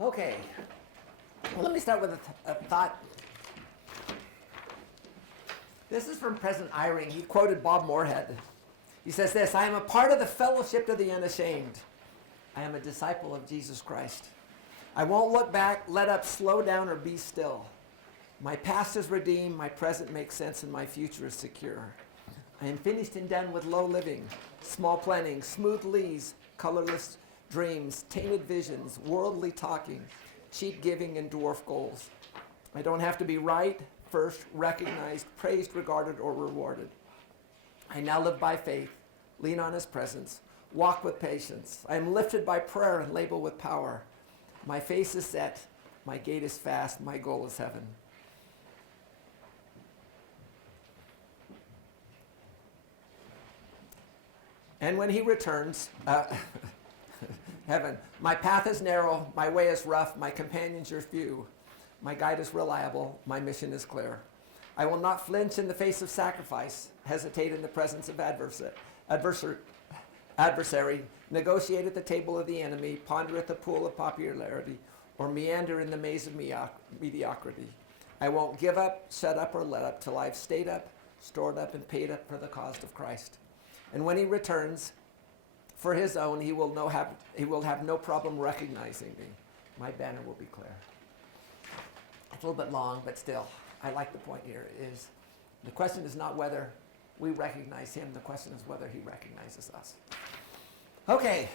Okay. Well, let me start with a thought. This is from President Eyring. He quoted Bob Moorhead. He says this, "I am a part of the fellowship of the unashamed. I am a disciple of Jesus Christ. I won't look back, let up, slow down, or be still. My past is redeemed, my present makes sense, and my future is secure. I am finished and done with low living, small planning, smooth lees, colorless dreams, tainted visions, worldly talking, cheap giving, and dwarf goals. I don't have to be right, first, recognized, praised, regarded, or rewarded. I now live by faith, lean on his presence, walk with patience. I am lifted by prayer and labor with power. My face is set, my gait is fast, my goal is heaven." And when he returns, heaven, "My path is narrow, my way is rough, my companions are few. My guide is reliable, my mission is clear. I will not flinch in the face of sacrifice, hesitate in the presence of adversary, negotiate at the table of the enemy, ponder at the pool of popularity, or meander in the maze of mediocrity. I won't give up, shut up, or let up till I've stayed up, stored up, and paid up for the cause of Christ. And when he returns for his own, he will have no problem recognizing me. My banner will be clear." It's a little bit long, but still, I like the point here is the question is not whether we recognize him, the question is whether he recognizes us. Okay.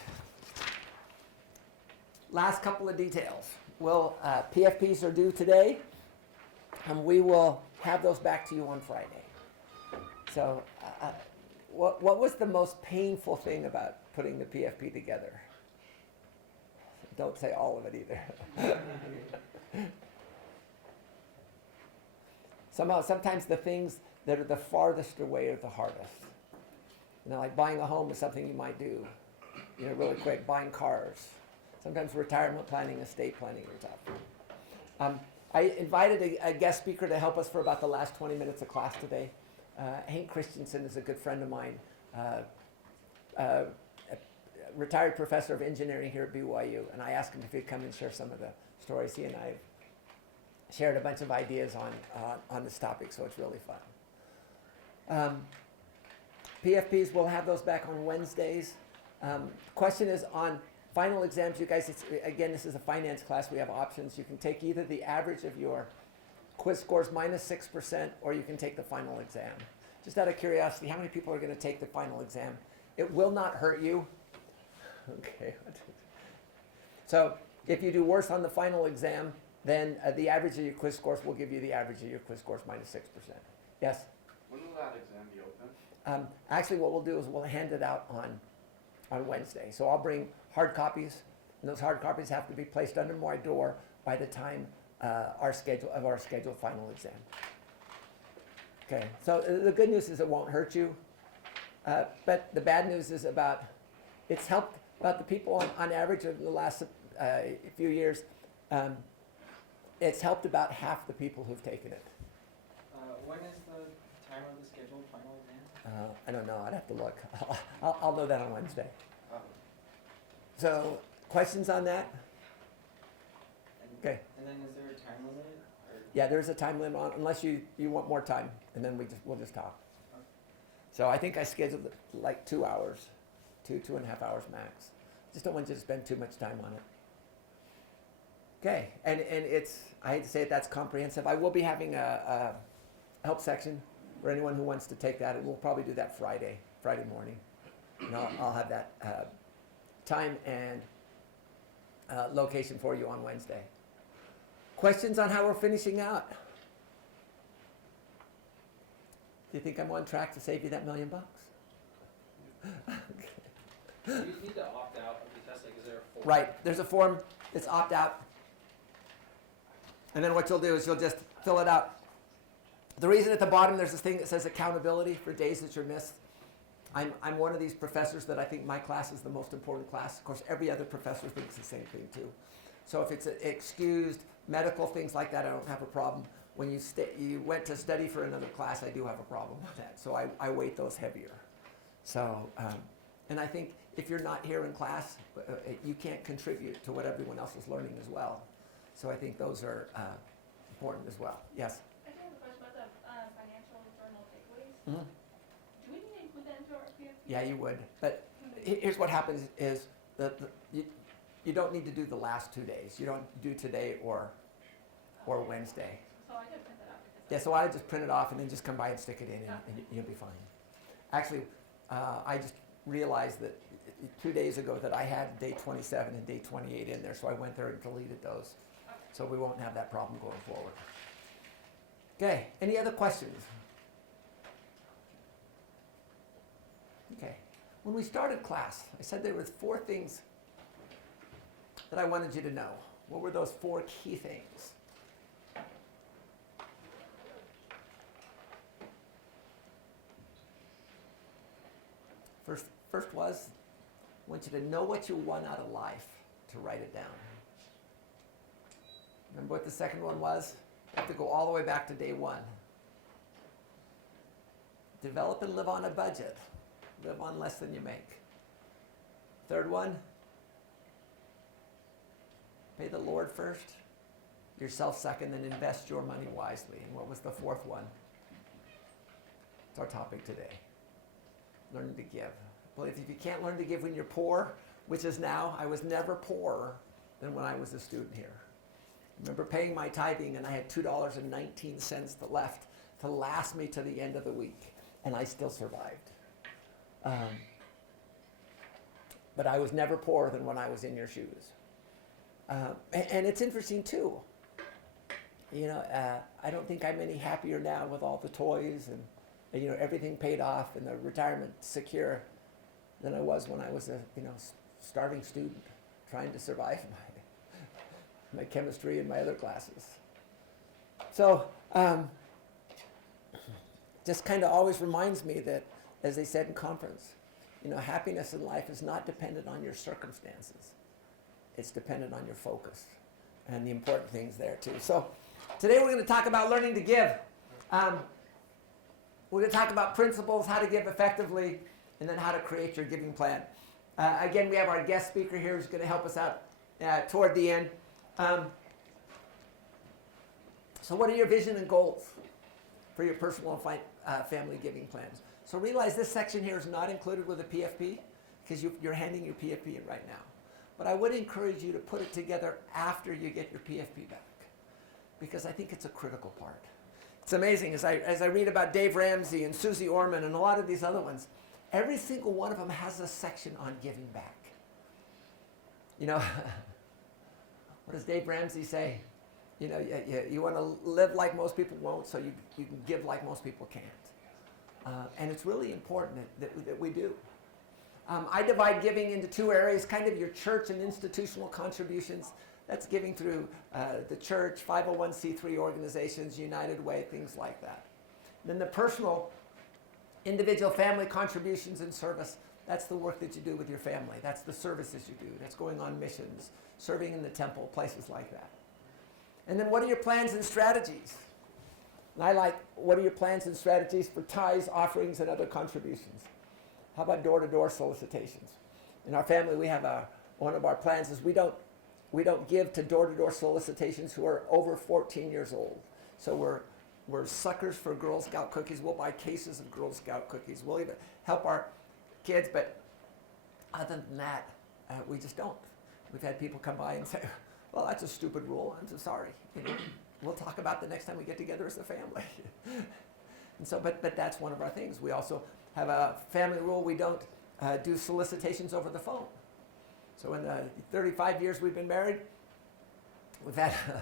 Last couple of details. PFPs are due today, and we will have those back to you on Friday. So what was the most painful thing about putting the PFP together? Don't say all of it either. Sometimes the things that are the farthest away are the hardest. Like buying a home is something you might do, really quick. Buying cars. Sometimes retirement planning, estate planning are tough. I invited a guest speaker to help us for about the last 20 minutes of class today. Hank Christensen is a good friend of mine, a retired professor of engineering here at BYU, and I asked him if he'd come and share some of the stories. He and I have shared a bunch of ideas on this topic, so it's really fun. PFPs, we'll have those back on Wednesdays. Question is on final exams, you guys, again, this is a finance class. We have options. You can take either the average of your quiz scores minus 6%, or you can take the final exam. Just out of curiosity, how many people are going to take the final exam? It will not hurt you. Okay. So if you do worse on the final exam, then the average of your quiz scores will give you the average of your quiz scores minus 6%. Yes? When will that exam be open? Actually, what we'll do is we'll hand it out on Wednesday. So I'll bring hard copies, and those hard copies have to be placed under my door by the time our scheduled final exam. Okay, so the good news is it won't hurt you, but the bad news is it's helped about the people on average of the last few years. It's helped about half the people who've taken it. When is the time of the scheduled final exam? I don't know. I'd have to look. I'll know that on Wednesday. So, questions on that? Okay. And then is there a time limit? Yeah, there's a time limit on, unless you want more time, and then we'll just talk. Okay. So I think I scheduled like 2 hours, 2.5 hours max. Just don't want you to spend too much time on it. Okay, and I hate to say it, that's comprehensive. I will be having a help section for anyone who wants to take that, and we'll probably do that Friday morning. And I'll have that time and location for you on Wednesday. Questions on how we're finishing out? Do you think I'm on track to save you that $1 million? Okay. Do you need to opt out of the test? Like, is there a form? Right. There's a form that's opt out. And then what you'll do is you'll just fill it out. The reason at the bottom there's this thing that says accountability for days that you're missed. I'm one of these professors that I think my class is the most important class. Of course, every other professor thinks the same thing too. So if it's excused, medical things like that, I don't have a problem. When you went to study for another class, I do have a problem with that. So I weight those heavier. So, and I think if you're not here in class, you can't contribute to what everyone else is learning as well. So I think those are important as well. Yes? I do have a question about the financial journal takeaways. Mm-hmm. Do we need to include that into our PFP? Yeah, you would. But here's what happens is you don't need to do the last 2 days. You don't do today or Wednesday. So I did print that out. Yeah, so I would just print it off and then just come by and stick it in and you'll be fine. Actually, I just realized that 2 days ago that I had day 27 and day 28 in there, so I went there and deleted those. So we won't have that problem going forward. Okay, any other questions? Okay, when we started class, I said there were 4 things that I wanted you to know. What were those 4 key things? First was, I want you to know what you want out of life, to write it down. Remember what the second one was? You have to go all the way back to day 1. Develop and live on a budget. Live on less than you make. Third one, pay the Lord first, yourself second, and invest your money wisely. And what was the 4th one? It's our topic today. Learning to give. Well, if you can't learn to give when you're poor, which is now, I was never poorer than when I was a student here. I remember paying my tithing and I had $2.19 left to last me to the end of the week, and I still survived. But I was never poorer than when I was in your shoes. And it's interesting too. You know, I don't think I'm any happier now with all the toys and you know, everything paid off and the retirement secure than I was when I was a, you know, starving student trying to survive my chemistry and my other classes. So, just kind of always reminds me that, as they said in conference, you know, happiness in life is not dependent on your circumstances. It's dependent on your focus and the important things there too. So, today we're going to talk about learning to give. We're going to talk about principles, how to give effectively, and then how to create your giving plan. Again, we have our guest speaker here who's going to help us out toward the end. So what are your vision and goals for your personal and family giving plans? So realize this section here is not included with the PFP because you're handing your PFP in right now. But I would encourage you to put it together after you get your PFP back because I think it's a critical part. It's amazing, as I read about Dave Ramsey and Susie Orman and a lot of these other ones, every single one of them has a section on giving back. You know, what does Dave Ramsey say? You know, you want to live like most people won't, so you can give like most people can't. And it's really important that we do. I divide giving into 2 areas, kind of your church and institutional contributions. That's giving through the church, 501c3 organizations, United Way, things like that. And then the personal, individual family contributions and service, that's the work that you do with your family. That's the services you do. That's going on missions, serving in the temple, places like that. And then what are your plans and strategies? And I like, what are your plans and strategies for tithes, offerings, and other contributions? How about door-to-door solicitations? In our family, we have one of our plans is we don't give to door-to-door solicitations who are over 14 years old. So we're suckers for Girl Scout cookies. We'll buy cases of Girl Scout cookies. We'll even help our kids, but other than that, we just don't. We've had people come by and say, well, that's a stupid rule. I'm so sorry. You know, we'll talk about the next time we get together as a family. And so, but that's one of our things. We also have a family rule. We don't do solicitations over the phone. So in the 35 years we've been married, we've had a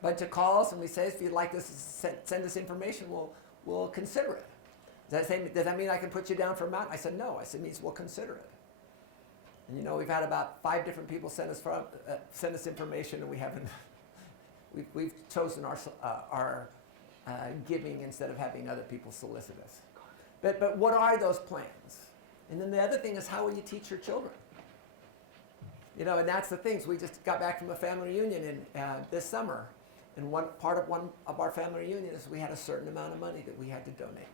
bunch of calls, and we say, if you'd like to send us information, we'll consider it. Does that mean I can put you down for a amount? I said, no. I said, it means we'll consider it. And you know, we've had about 5 different people send us information, and we haven't. We've chosen our giving instead of having other people solicit us. But what are those plans? And then the other thing is, how will you teach your children? You know, and that's the things. We just got back from a family reunion this summer, and one of our family reunion is we had a certain amount of money that we had to donate,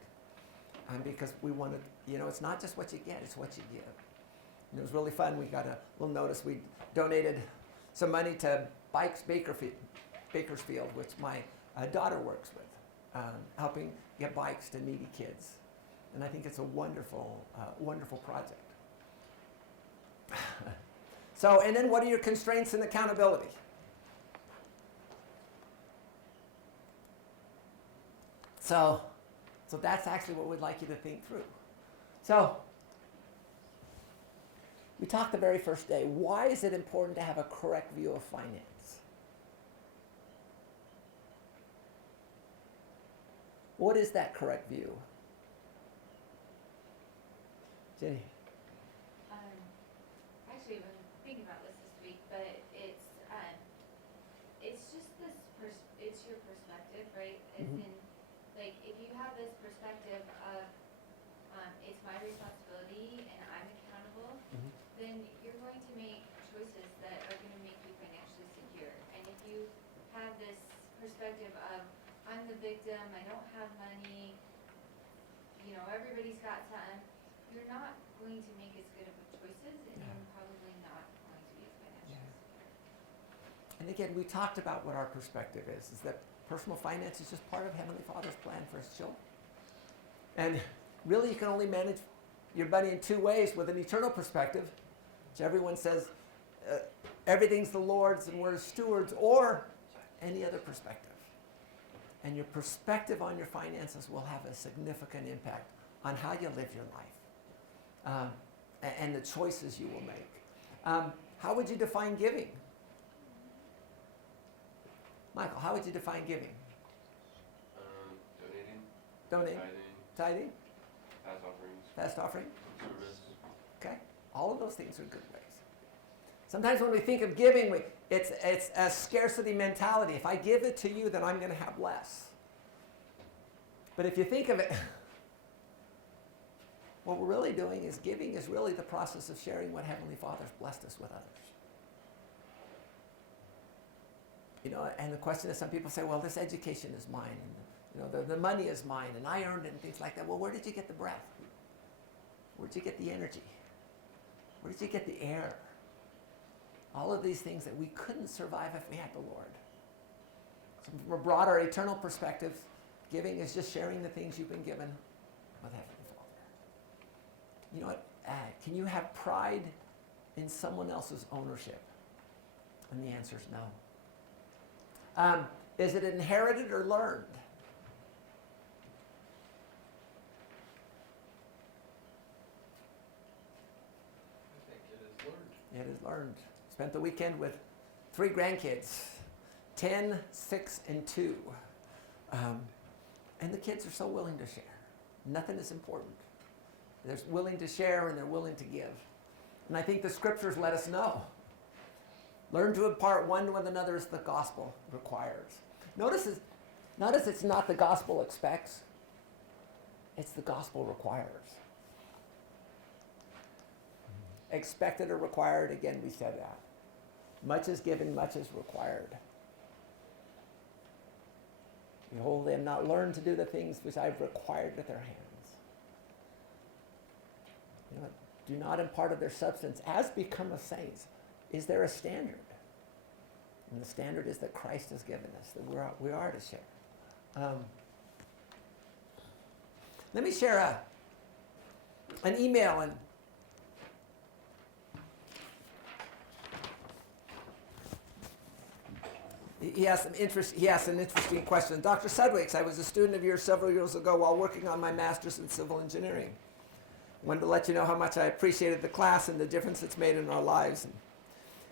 because we wanted. You know, it's not just what you get; it's what you give. And it was really fun. We got a little notice. We donated some money to Bikes Bakersfield, which my daughter works with, helping get bikes to needy kids. And I think it's a wonderful, wonderful project. So, and then what are your constraints and accountability? So that's actually what we'd like you to think through. So, we talked the very first day. Why is it important to have a correct view of finance? What is that correct view? Jenny? Actually, I've been thinking about this week, but it's just this, it's your perspective, right? As in, like, if you have this perspective of, it's my responsibility and I'm accountable, then you're going to make choices that are going to make you financially secure. And if you have this perspective of, I'm the victim, I don't have money, you know, everybody's got time, you're not going to make as good of choices, and you're probably not going to be as financially secure. And again, we talked about what our perspective is that personal finance is just part of Heavenly Father's plan for His children. And really, you can only manage your money in two ways: with an eternal perspective, which everyone says everything's the Lord's and we're stewards, or any other perspective. And your perspective on your finances will have a significant impact on how you live your life and the choices you will make. How would you define giving? Michael, how would you define giving? Donating. Donating? Tithing. Tithing? Past offerings. Fast offering? Service. Okay? All of those things are good ways. Sometimes when we think of giving, it's a scarcity mentality. If I give it to you, then I'm going to have less. But if you think of it, what we're really doing is giving is really the process of sharing what Heavenly Father's blessed us with others. You know, and the question is, some people say, well, this education is mine, and you know, the money is mine, and I earned it, and things like that. Well, where did you get the breath? Where did you get the energy? Where did you get the air? All of these things that we couldn't survive if we had the Lord. So from a broader eternal perspective, giving is just sharing the things you've been given with Heavenly Father. You know what? Can you have pride in someone else's ownership? And the answer is no. Is it inherited or learned? I think it is learned. It is learned. Spent the weekend with 3 grandkids, 10, 6, and 2. And the kids are so willing to share. Nothing is important. They're willing to share and they're willing to give. And I think the scriptures let us know. Learn to impart one to another as the gospel requires. Notice it's not the gospel expects. It's the gospel requires. Expected or required, again, we said that. Much is given, much is required. Behold, they have not learned to do the things which I have required with their hands. You know what? Do not impart of their substance as become of saints. Is there a standard? And the standard is that Christ has given us, that we are to share. Let me share an email, and he asked an interesting question. Dr. Sudweeks, I was a student of yours several years ago while working on my master's in civil engineering. Wanted to let you know how much I appreciated the class and the difference it's made in our lives. And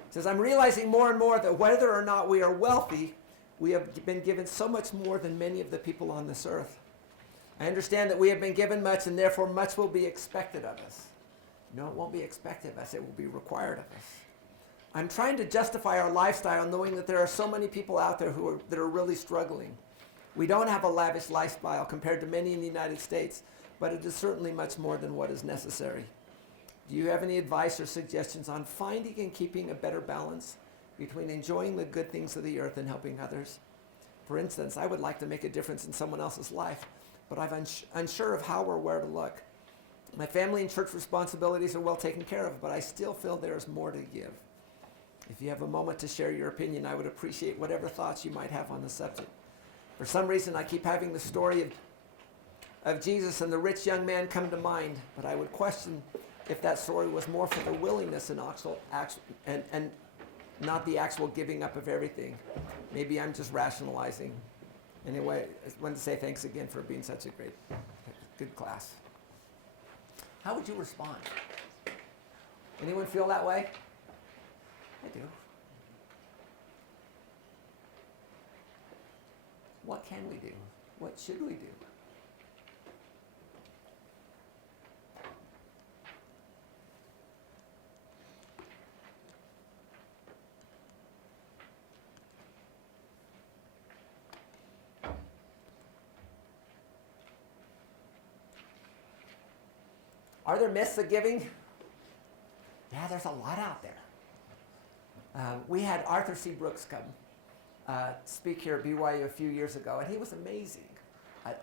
he says, I'm realizing more and more that whether or not we are wealthy, we have been given so much more than many of the people on this earth. I understand that we have been given much, and therefore much will be expected of us. No, it won't be expected of us. It will be required of us. I'm trying to justify our lifestyle knowing that there are so many people out there that are really struggling. We don't have a lavish lifestyle compared to many in the United States, but it is certainly much more than what is necessary. Do you have any advice or suggestions on finding and keeping a better balance between enjoying the good things of the earth and helping others? For instance, I would like to make a difference in someone else's life, but I'm unsure of how or where to look. My family and church responsibilities are well taken care of, but I still feel there is more to give. If you have a moment to share your opinion, I would appreciate whatever thoughts you might have on the subject. For some reason, I keep having the story of Jesus and the rich young man come to mind, but I would question if that story was more for the willingness and not the actual giving up of everything. Maybe I'm just rationalizing. Anyway, I wanted to say thanks again for being such a good class. How would you respond? Anyone feel that way? I do. What can we do? What should we do? Are there myths of giving? Yeah, there's a lot out there. We had Arthur C. Brooks come speak here at BYU a few years ago, and he was amazing.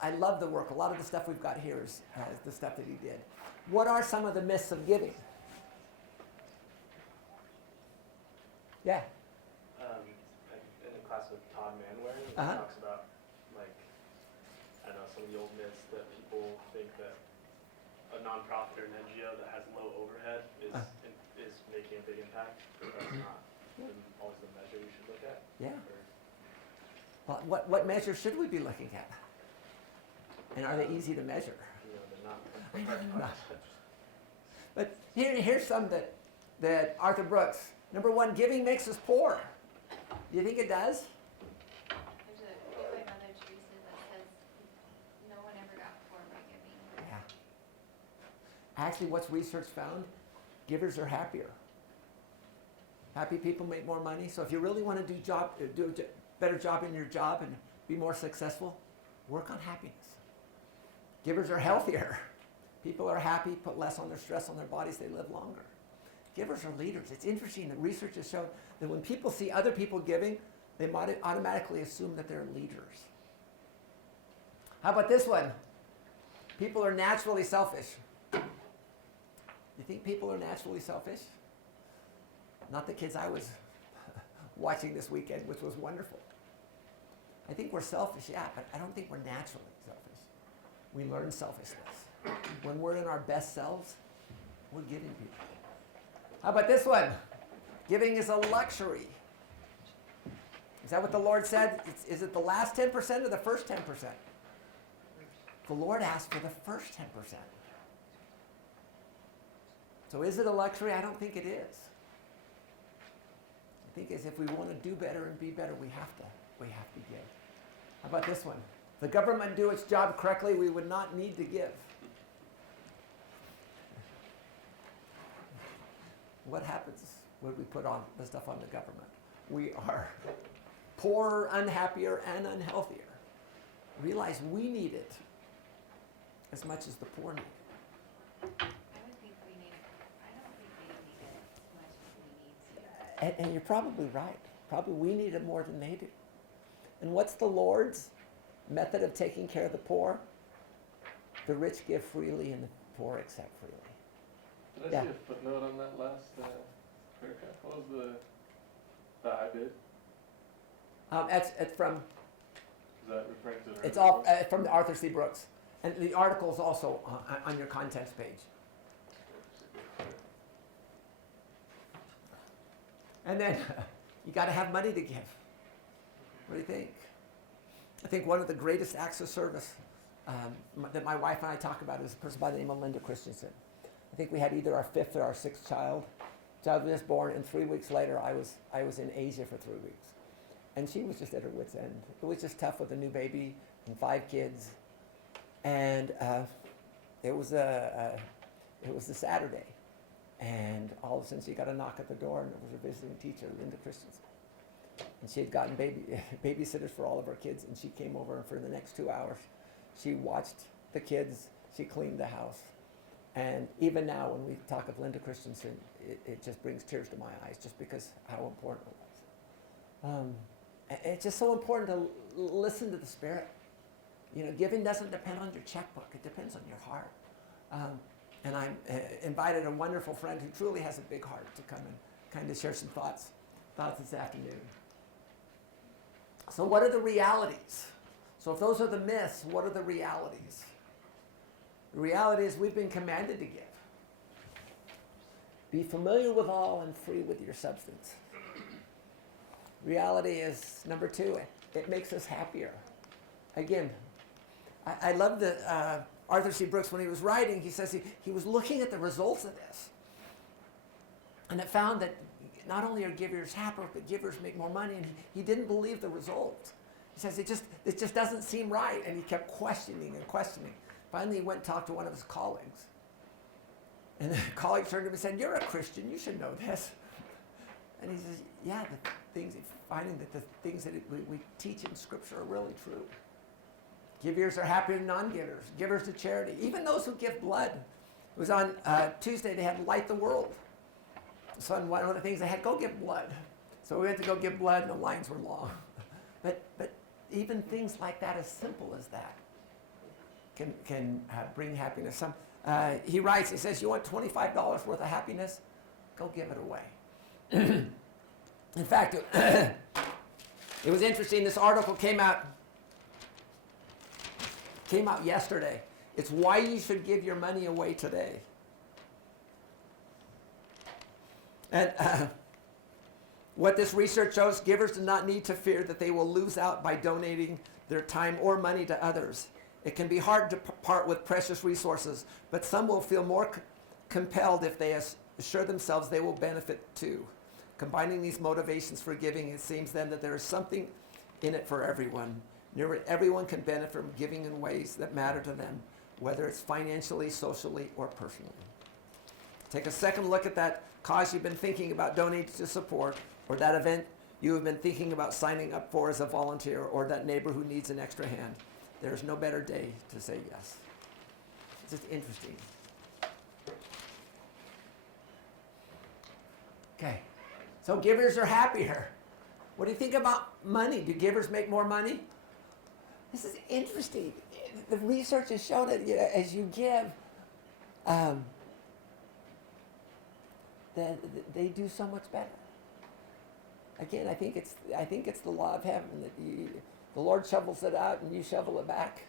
I love the work. A lot of the stuff we've got here is the stuff that he did. What are some of the myths of giving? Yeah. In a class with Todd Manwaring, he talks about, like, I don't know, some of the old myths that people think that a nonprofit or an NGO that has low overhead is making a big impact. But that's not always the measure you should look at. Yeah. Well, what measures should we be looking at? And are they easy to measure? They're not. I know. But here's some that Arthur Brooks. Number one, giving makes us poor. Do you think it does? There's a quote by Mother Teresa that says, no one ever got poor by giving. Yeah. Actually, what's research found? Givers are happier. Happy people make more money. So if you really want to do a better job in your job and be more successful, work on happiness. Givers are healthier. People are happy, put less on their stress on their bodies, they live longer. Givers are leaders. It's interesting that research has shown that when people see other people giving, they might automatically assume that they're leaders. How about this one? People are naturally selfish. You think people are naturally selfish? Not the kids I was watching this weekend, which was wonderful. I think we're selfish, yeah, but I don't think we're naturally selfish. We learn selfishness. When we're in our best selves, we're giving people. How about this one? Giving is a luxury. Is that what the Lord said? Is it the last 10% or the first 10%? The Lord asked for the first 10%. So is it a luxury? I don't think it is. I think if we want to do better and be better, we have to give. How about this one? If the government do its job correctly, we would not need to give. What happens when we put on the stuff on the government? We are poorer, unhappier, and unhealthier. Realize we need it as much as the poor need it. I don't think they need it as much as we need to. And you're probably right. Probably we need it more than they do. And what's the Lord's method of taking care of the poor? The rich give freely and the poor accept freely. Did I see a footnote on that last paragraph? What was the I did? It's from. Is that referring to? It's all from Arthur C. Brooks, and the article is also on your contents page. And then you got to have money to give. What do you think? I think one of the greatest acts of service that my wife and I talk about is a person by the name of Linda Christensen. I think we had either our fifth or our sixth child. Child was born, and 3 weeks later, I was in Asia for 3 weeks, and she was just at her wit's end. It was just tough with a new baby and 5 kids, and it was a Saturday, and all of a sudden she got a knock at the door, and it was her visiting teacher, Linda Christensen, and she had gotten babysitters for all of her kids, and she came over, and for the next 2 hours, she watched the kids, she cleaned the house. And even now, when we talk of Linda Christensen, it just brings tears to my eyes, just because how important it was. It's just so important to listen to the Spirit. You know, giving doesn't depend on your checkbook; it depends on your heart. And I invited a wonderful friend who truly has a big heart to come and kind of share some thoughts this afternoon. So what are the realities? So if those are the myths, what are the realities? The reality is we've been commanded to give. Be familiar with all and free with your substance. Reality is, number 2, it makes us happier. Again, I love the Arthur C. Brooks, when he was writing, he says he was looking at the results of this. And it found that not only are givers happier, but givers make more money. And he didn't believe the result. He says it just doesn't seem right. And he kept questioning and questioning. Finally, he went and talked to one of his colleagues. And the colleague turned to him and said, "You're a Christian. You should know this." And he says, "Yeah, finding that the things that we teach in Scripture are really true. Givers are happier than non-givers. Givers to charity. Even those who give blood." It was on Tuesday, they had Light the World. So one of the things they had, go give blood. So we went to go give blood, and the lines were long. But even things like that, as simple as that, can bring happiness. He writes, he says, "You want $25 worth of happiness? Go give it away." In fact, it was interesting. This article came out yesterday. It's why you should give your money away today. And what this research shows, givers do not need to fear that they will lose out by donating their time or money to others. It can be hard to part with precious resources, but some will feel more compelled if they assure themselves they will benefit too. Combining these motivations for giving, it seems then that there is something in it for everyone. Nearly everyone can benefit from giving in ways that matter to them, whether it's financially, socially, or personally. Take a second look at that cause you've been thinking about donating to support, or that event you have been thinking about signing up for as a volunteer, or that neighbor who needs an extra hand. There is no better day to say yes. It's just interesting. Okay, so givers are happier. What do you think about money? Do givers make more money? This is interesting. The research has shown that as you give, they do so much better. Again, I think it's the law of heaven that the Lord shovels it out and you shovel it back,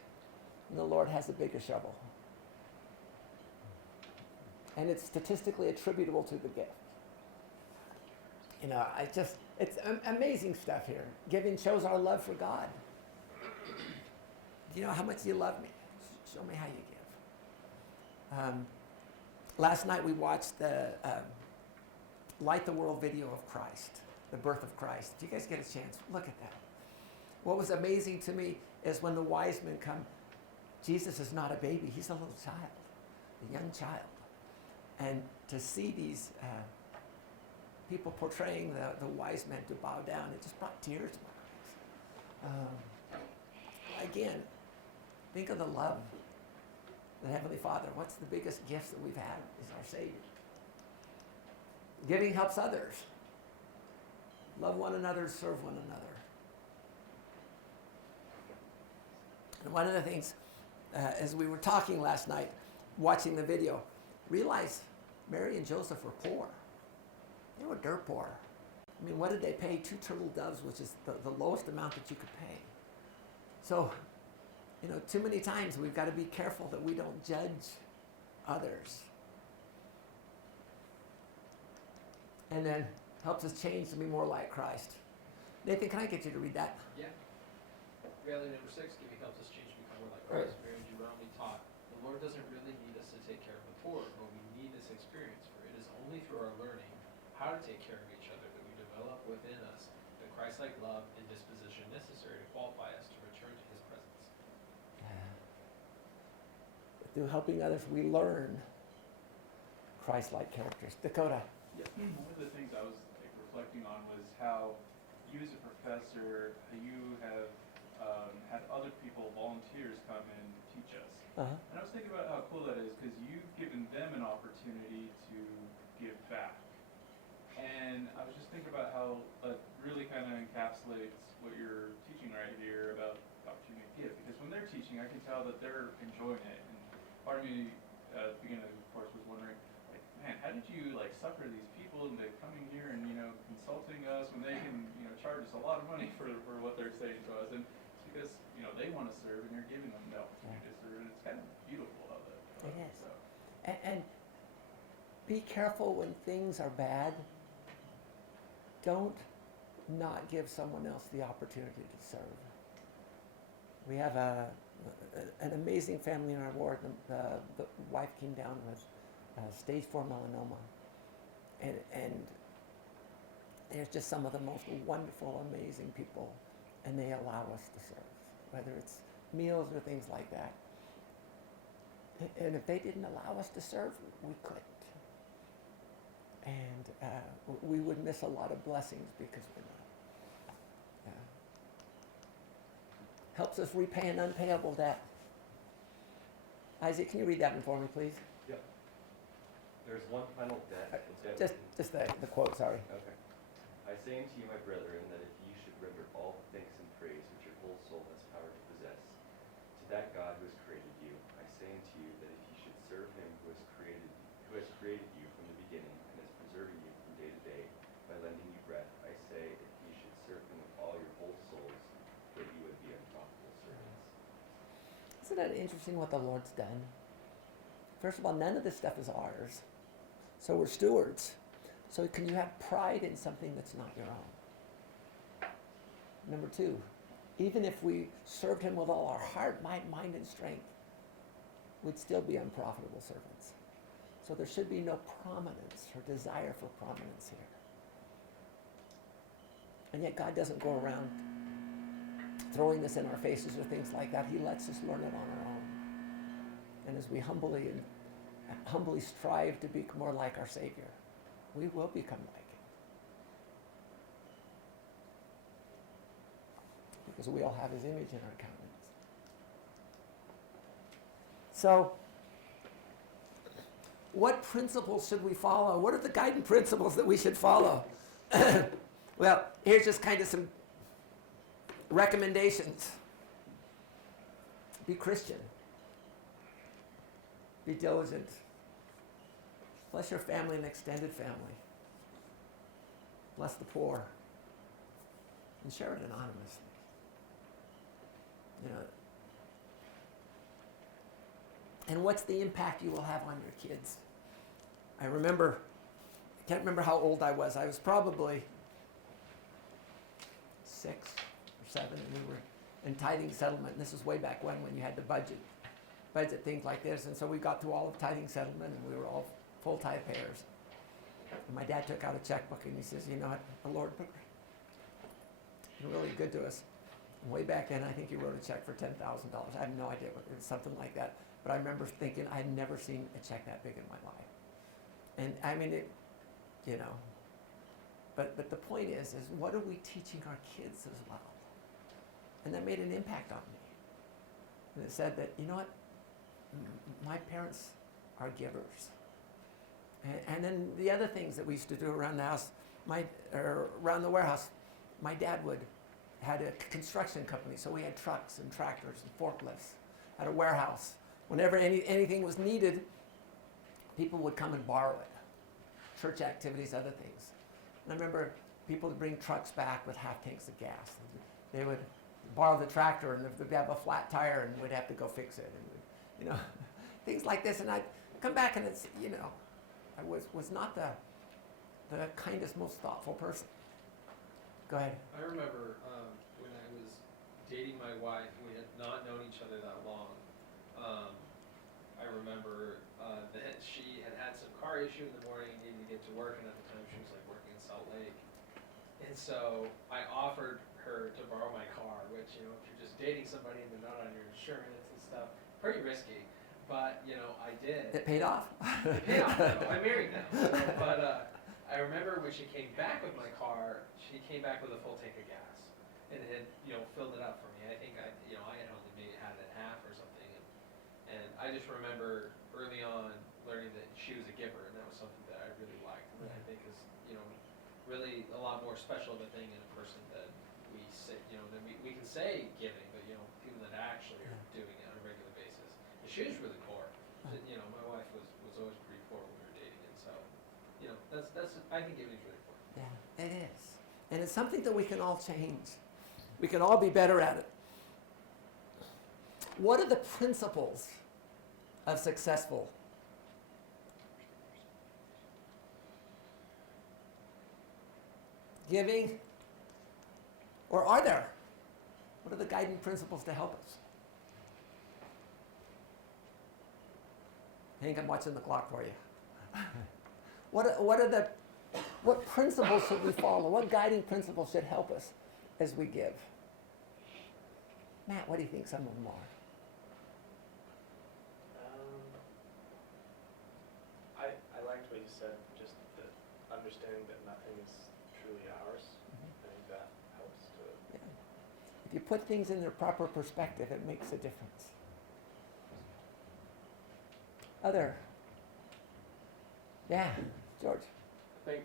and the Lord has a bigger shovel. And it's statistically attributable to the gift. It's amazing stuff here. Giving shows our love for God. Do you know how much you love me? Show me how you give. Last night we watched the Light the World video of Christ, the birth of Christ. Did you guys get a chance? Look at that. What was amazing to me is when the wise men come, Jesus is not a baby, he's a little child, a young child. And to see these people portraying the wise men to bow down, it just brought tears to my eyes. Again, think of the love of the Heavenly Father. What's the biggest gift that we've had is our Savior. Giving helps others. Love one another, serve one another. And one of the things, as we were talking last night, watching the video, realize Mary and Joseph were poor. They were dirt poor. I mean, what did they pay? 2 turtle doves, which is the lowest amount that you could pay. So, too many times we've got to be careful that we don't judge others. And then helps us change to be more like Christ. Nathan, can I get you to read that? Yeah. Reality number 6, giving helps us change to become more like Christ. Mary and Jerome taught, the Lord doesn't really need us to take care of the poor, but we need this experience, for it is only through our learning how to take care of each other that we develop within us the Christ-like love and disposition necessary to qualify us to return to His presence. Through helping others, we learn Christ-like characters. Dakota. Yeah, one of the things I was reflecting on was how you as a professor, you have had other people, volunteers, come and teach us. Uh-huh. And I was thinking about how cool that is because you've given them an opportunity to give back. And I was just thinking about how that really kind of encapsulates what you're teaching right here about the opportunity to give. Because when they're teaching, I can tell that they're enjoying it. And part of me at the beginning of the course was wondering, like, man, how did you like sucker these people into coming here and consulting us when they can charge us a lot of money for what they're saying to us? And it's because they want to serve and you're giving them the opportunity to serve, and it's kind of beautiful how that. It is. So. And be careful when things are bad. Don't not give someone else the opportunity to serve. We have an amazing family in our ward. The wife came down with stage 4 melanoma. And they're just some of the most wonderful, amazing people, and they allow us to serve, whether it's meals or things like that. And if they didn't allow us to serve, we couldn't. And we would miss a lot of blessings because we're not. Helps us repay an unpayable debt. Isaac, can you read that one for me, please? Yep. There's one final debt. Just the quote, sorry. Okay. I say unto you, my brethren, that if ye should render all thanks and praise which your whole soul has power to possess, to that God who has created you, I say unto you that if ye should serve him who has created you from the beginning and is preserving you from day to day by lending you breath, I say if ye should serve him with all your whole souls, that you would be unprofitable servants. Isn't that interesting what the Lord's done? First of all, none of this stuff is ours. So we're stewards. So can you have pride in something that's not your own? Number 2, even if we served him with all our heart, mind, and strength, we'd still be unprofitable servants. So there should be no prominence or desire for prominence here. And yet God doesn't go around throwing this in our faces or things like that. He lets us learn it on our own. And as we humbly strive to be more like our Savior, we will become like him. Because we all have his image in our countenance. So, what principles should we follow? What are the guiding principles that we should follow? Well, here's just kind of some recommendations. Be Christian. Be diligent. Bless your family and extended family. Bless the poor. And share it anonymously. And what's the impact you will have on your kids? I can't remember how old I was. I was probably 6 or 7, and we were in tithing settlement. And this was way back when you had to budget things like this. And so we got through all of tithing settlement, and we were all full tithe payers. And my dad took out a checkbook, and he says, you know what, the Lord been really good to us. And way back then, I think he wrote a check for $10,000. I have no idea, but it was something like that. But I remember thinking, I had never seen a check that big in my life. And I mean, but the point is what are we teaching our kids as well? And that made an impact on me. And it said that, you know what, my parents are givers. And then the other things that we used to do around the house, around the warehouse, my dad had a construction company, so we had trucks and tractors and forklifts at a warehouse. Whenever anything was needed, people would come and borrow it. Church activities, other things. And I remember people would bring trucks back with half tanks of gas. They would borrow the tractor, and they'd have a flat tire, and we'd have to go fix it. And things like this. And I'd come back, and it's, I was not the kindest, most thoughtful person. Go ahead. I remember when I was dating my wife, we had not known each other that long. I remember that she had some car issue in the morning, needed to get to work, and at the time she was like working in Salt Lake. And so I offered her to borrow my car, which, if you're just dating somebody and they're not on your insurance and stuff, pretty risky. But, I did. It paid off. It paid off, though. I'm married now. But I remember when she came back with my car, she came back with a full tank of gas and had, filled it up for me. I think I had only maybe had it half or something. And I just remember early on learning that she was a giver, and that was something that I really liked. And that I think is, really a lot more special of a thing in a person that we say, that we can say giving, but, people that actually are doing it on a regular basis. And she was really poor. My wife That's, I think giving is really important. Yeah, it is. And it's something that we can all change. We can all be better at it. What are the principles of successful giving? Or are there? What are the guiding principles to help us? Hank, I'm watching the clock for you. What principles should we follow? What guiding principles should help us as we give? Matt, what do you think some of them are? I liked what you said, just the understanding that nothing is truly ours. I think that helps to. Yeah. If you put things in their proper perspective, it makes a difference. Other? Yeah, George. I think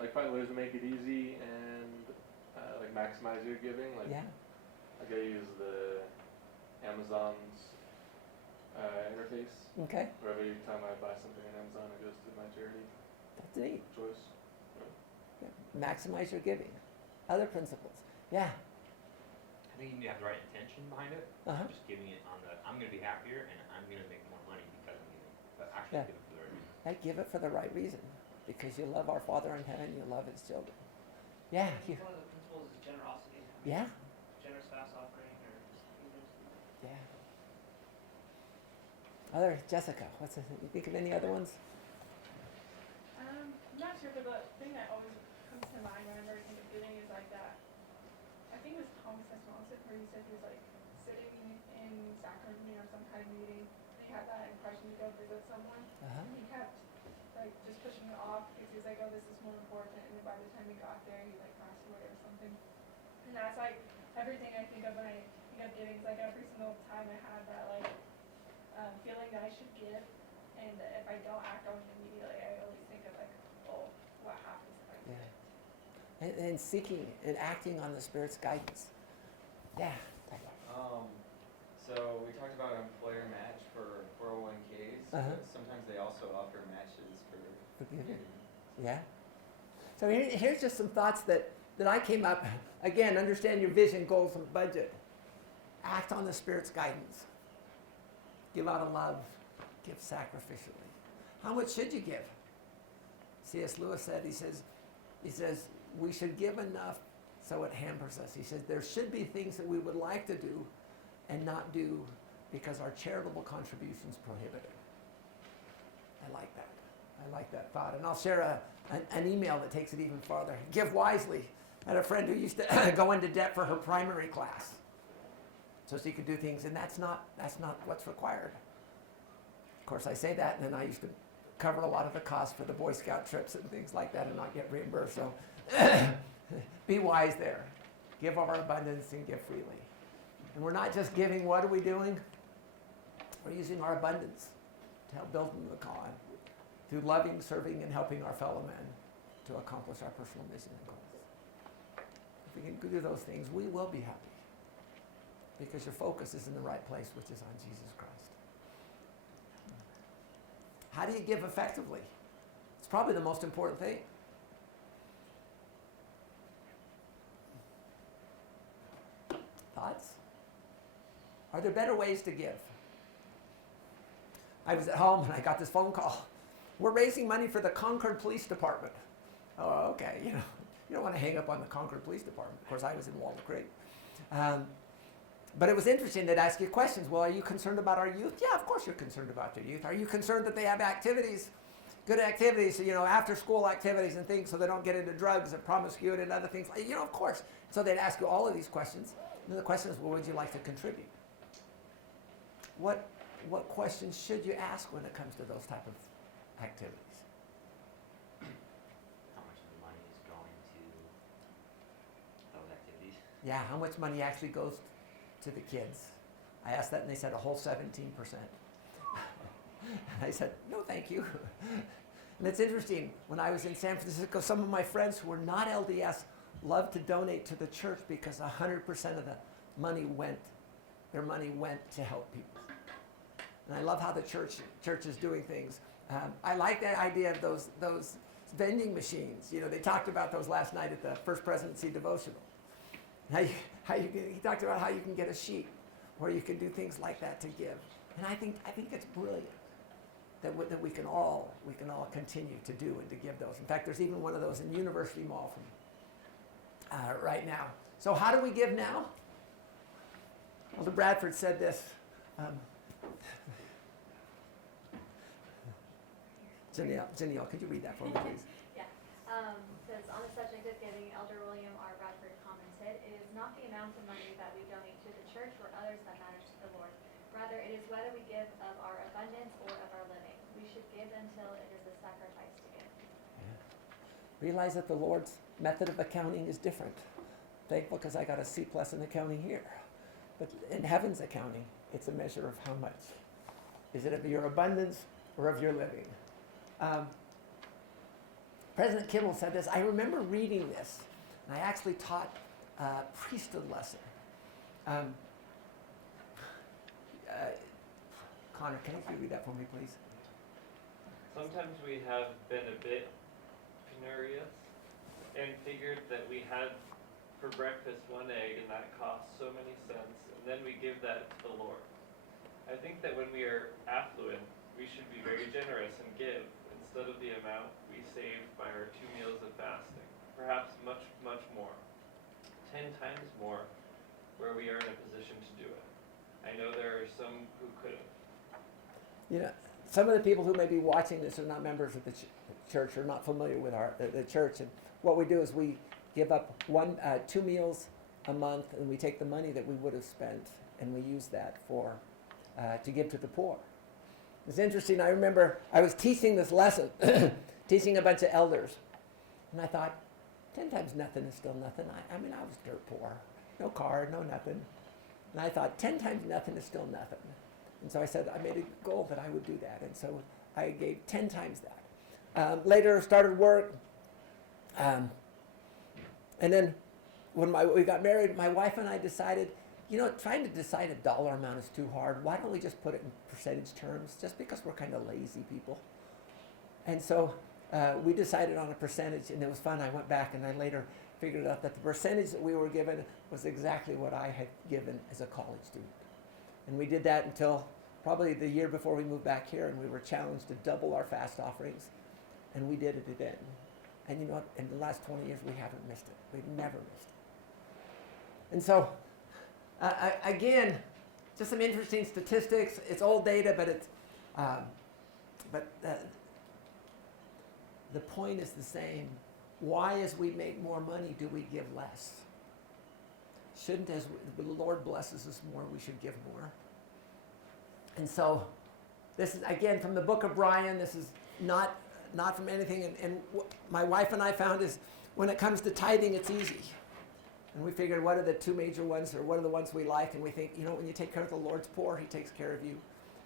like find ways to make it easy and like maximize your giving. Like Yeah. I gotta use the Amazon's interface. Okay. Where every time I buy something on Amazon, it goes to my charity That's neat. choice. Yeah. Maximize your giving. Other principles. Yeah. I think you need to have the right intention behind it. Uh-huh. Just giving it on the, I'm going to be happier and I'm going to make more money because I'm giving. But actually Yeah. give it for the right reason. I give it for the right reason. Because you love our Father in heaven, you love his children. Yeah. You, One of the principles is generosity. yeah. Generous fast offering or just Yeah. Other, Jessica, you think of any other ones? I'm not sure, but the thing that always comes to mind whenever I think of giving is like that. I think it was Thomas S. Monson where he said he was like sitting in sacrament or some kind of meeting. And he had that impression to go visit someone. Uh-huh. And he kept like just pushing it off because he was like, oh, this is more important. And then by the time he got there, he like passed away or something. And that's like everything I think of when I think of giving. Is like every single time I had that like feeling that I should give, and if I don't act on it immediately, I always think of like, oh, what happens if I give? Yeah. And seeking and acting on the Spirit's guidance. Yeah. So we talked about employer match for 401ks, Uh-huh. but sometimes they also offer matches for Forgiving. giving. Yeah. So here's just some thoughts that I came up. Again, understand your vision, goals, and budget. Act on the Spirit's guidance. Give out of love. Give sacrificially. How much should you give? C.S. Lewis said, he says, we should give enough so it hampers us. He says, there should be things that we would like to do and not do because our charitable contributions prohibit it. I like that. I like that thought. And I'll share an email that takes it even farther. Give wisely. I had a friend who used to go into debt for her primary class so she could do things, and that's not what's required. Of course, I say that, and then I used to cover a lot of the costs for the Boy Scout trips and things like that and not get reimbursed. So be wise there. Give of our abundance and give freely. And we're not just giving, what are we doing? We're using our abundance to help build the cause through loving, serving, and helping our fellow men to accomplish our personal mission and goals. If we can do those things, we will be happy because your focus is in the right place, which is on Jesus Christ. How do you give effectively? It's probably the most important thing. Thoughts? Are there better ways to give? I was at home and I got this phone call. We're raising money for the Concord Police Department. Oh, okay. You don't want to hang up on the Concord Police Department. Of course, I was in Walnut Creek. But it was interesting. They'd ask you questions. Well, are you concerned about our youth? Yeah, of course you're concerned about your youth. Are you concerned that they have activities, good activities, after school activities and things so they don't get into drugs and promiscuity and other things? Of course. So they'd ask you all of these questions. And the question is, well, would you like to contribute? What questions should you ask when it comes to those type of activities? How much of the money is going to those activities? Yeah, how much money actually goes to the kids? I asked that and they said a whole 17%. I said, no, thank you. And it's interesting, when I was in San Francisco, some of my friends who were not LDS loved to donate to the church because 100% of the money went to help people. And I love how the church is doing things. I like the idea of those vending machines. You know, they talked about those last night at the First Presidency devotional. He talked about how you can get a sheet where you can do things like that to give. And I think it's brilliant that we can all continue to do and to give those. In fact, there's even one of those in University Mall right now. So how do we give now? Elder Bradford said this. Janelle, could you read that for me, please? Says, on the subject of giving, Elder William R. Bradford commented, "It is not the amount of money that we donate to the church or others that matters to the Lord. Rather, it is whether we give of our abundance or of our living. We should give until it is a sacrifice to give." Yeah. Realize that the Lord's method of accounting is different. Thankful because I got a C+ in accounting here. But in heaven's accounting, it's a measure of how much. Is it of your abundance or of your living? President Kimmel said this. I remember reading this, and I actually taught a priesthood lesson. Connor, can you read that for me, please? Sometimes we have been a bit penurious and figured that we had for breakfast 1 egg and that cost so many cents, and then we give that to the Lord. I think that when we are affluent, we should be very generous and give instead of the amount we save by our 2 meals of fasting. Perhaps much, much more. 10 times more where we are in a position to do it. I know there are some who couldn't. You know, some of the people who may be watching this are not members of the church or not familiar with the church. And what we do is we give up 2 meals a month, and we take the money that we would have spent and we use that to give to the poor. It's interesting. I remember I was teaching this lesson, teaching a bunch of elders, and I thought, 10 times nothing is still nothing. I mean, I was dirt poor, no car, no nothing. And I thought, 10 times nothing is still nothing. And so I said, I made a goal that I would do that. And so I gave 10 times that. Later, started work. And then when we got married, my wife and I decided, you know, trying to decide a dollar amount is too hard. Why don't we just put it in percentage terms, just because we're kind of lazy people? And so we decided on a percentage, and it was fun. I went back, and I later figured out that the percentage that we were given was exactly what I had given as a college student. And we did that until probably the year before we moved back here, and we were challenged to double our fast offerings, and we did it again. And you know what? In the last 20 years, we haven't missed it. We've never missed it. And so, again, just some interesting statistics. It's old data, but it's the point is the same. Why, as we make more money, do we give less? Shouldn't, as the Lord blesses us more, we should give more? And so, this is, again, from the book of Bryan. This is not from anything. And what my wife and I found is, when it comes to tithing, it's easy. And we figured, what are the 2 major ones, or what are the ones we like? And we think, you know, when you take care of the Lord's poor, He takes care of you.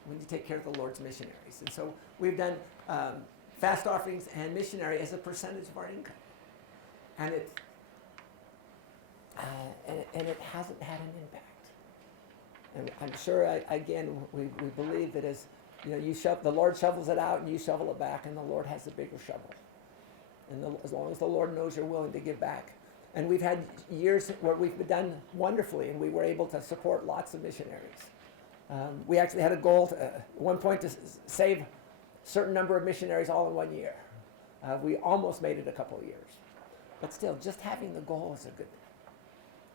When you take care of the Lord's missionaries. And so we've done fast offerings and missionary as a percentage of our income. And it hasn't had an impact. And I'm sure, again, we believe that as you know, the Lord shovels it out and you shovel it back, and the Lord has the bigger shovel. And as long as the Lord knows you're willing to give back. And we've had years where we've done wonderfully, and we were able to support lots of missionaries. We actually had a goal at one point to save a certain number of missionaries all in 1 year. We almost made it a couple of years. But still, just having the goal is a good thing.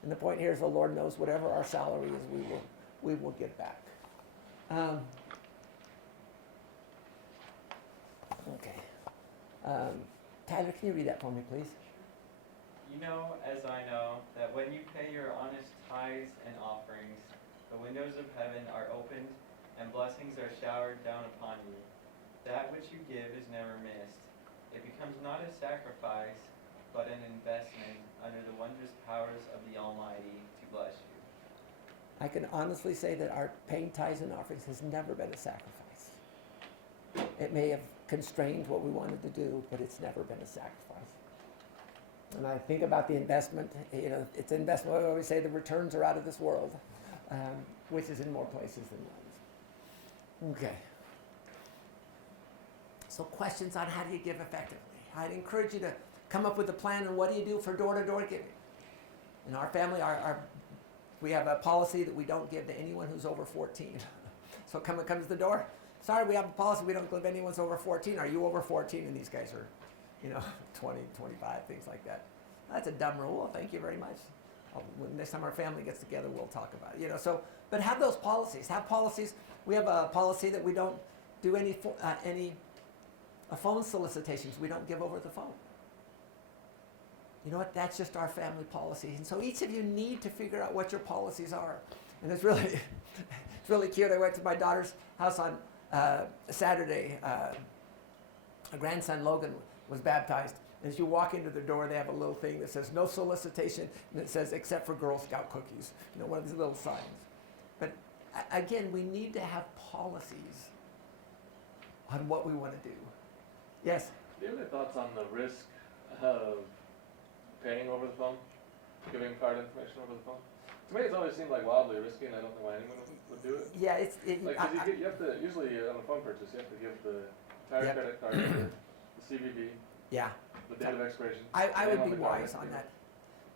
And the point here is the Lord knows whatever our salary is, we will give back. Okay. Tyler, can you read that for me, please? You know, as I know, that when you pay your honest tithes and offerings, the windows of heaven are opened and blessings are showered down upon you. That which you give is never missed. It becomes not a sacrifice, but an investment under the wondrous powers of the Almighty to bless you. I can honestly say that our paying tithes and offerings has never been a sacrifice. It may have constrained what we wanted to do, but it's never been a sacrifice. And I think about the investment, you know, it's an investment. We always say the returns are out of this world, which is in more places than one. Okay. So questions on how do you give effectively. I'd encourage you to come up with a plan on what do you do for door-to-door giving. In our family, we have a policy that we don't give to anyone who's over 14. So comes to the door. Sorry, we have a policy we don't give anyone's over 14. Are you over 14? And these guys are, 20, 25, things like that. That's a dumb rule. Thank you very much. Next time our family gets together, we'll talk about it. But have those policies. Have policies. We have a policy that we don't do any phone solicitations. We don't give over the phone. You know what? That's just our family policy. And so each of you need to figure out what your policies are. And it's really, it's really cute. I went to my daughter's house on Saturday. Her grandson Logan was baptized. As you walk into the door, they have a little thing that says no solicitation, and it says except for Girl Scout cookies. One of these little signs. But again, we need to have policies on what we want to do. Yes? Do you have any thoughts on the risk of paying over the phone? Giving card information over the phone? To me, it's always seemed like wildly risky, and I don't know why anyone would do it. Yeah, Because you have to, usually on a phone purchase, you have to give the entire credit card number, the CVV, yeah. the date of expiration. I would be wise on that.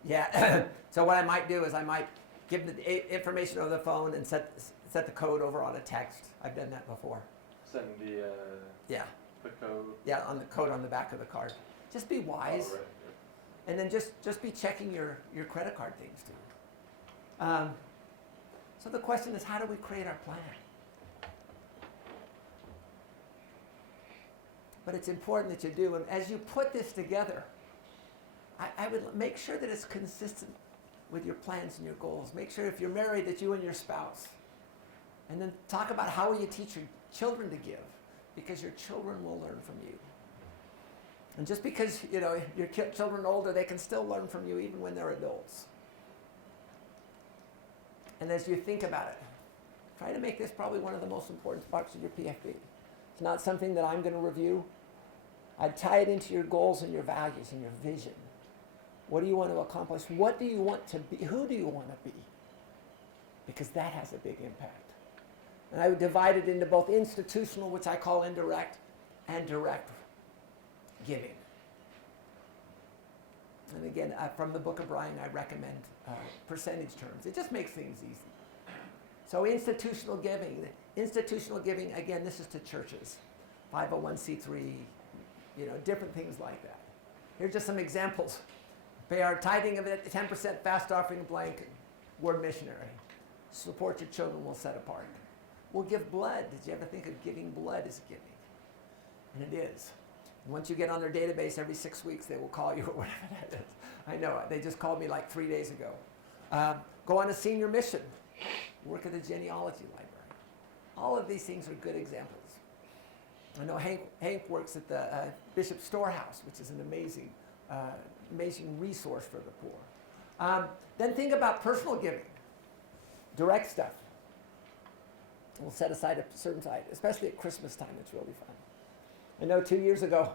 Yeah. So what I might do is I might give the information over the phone and set the code over on a text. I've done that before. Send the code. Yeah, on the code on the back of the card. Just be wise. Oh, right. And then just be checking your credit card things too. So the question is, how do we create our plan? But it's important that you do. And as you put this together, I would make sure that it's consistent with your plans and your goals. Make sure if you're married that you and your spouse. And then talk about how will you teach your children to give, because your children will learn from you. And just because your children are older, they can still learn from you even when they're adults. And as you think about it, try to make this probably one of the most important parts of your PFB. It's not something that I'm going to review. I'd tie it into your goals and your values and your vision. What do you want to accomplish? What do you want to be? Who do you want to be? Because that has a big impact. And I would divide it into both institutional, which I call indirect, and direct giving. And again, from the book of Bryan, I recommend percentage terms. It just makes things easy. So institutional giving, again, this is to churches, 501c3, different things like that. Here's just some examples. Pay our tithing of it, 10% fast offering blank, word missionary. Support your children, we'll set apart. We'll give blood. Did you ever think of giving blood as giving? And it is. And once you get on their database, every 6 weeks they will call you or whatever that is. I know, they just called me like 3 days ago. Go on a senior mission. Work at the genealogy library. All of these things are good examples. I know Hank works at the Bishop Storehouse, which is an amazing resource for the poor. Then think about personal giving, direct stuff. We'll set aside a certain side, especially at Christmas time. It's really fun. I know 2 years ago,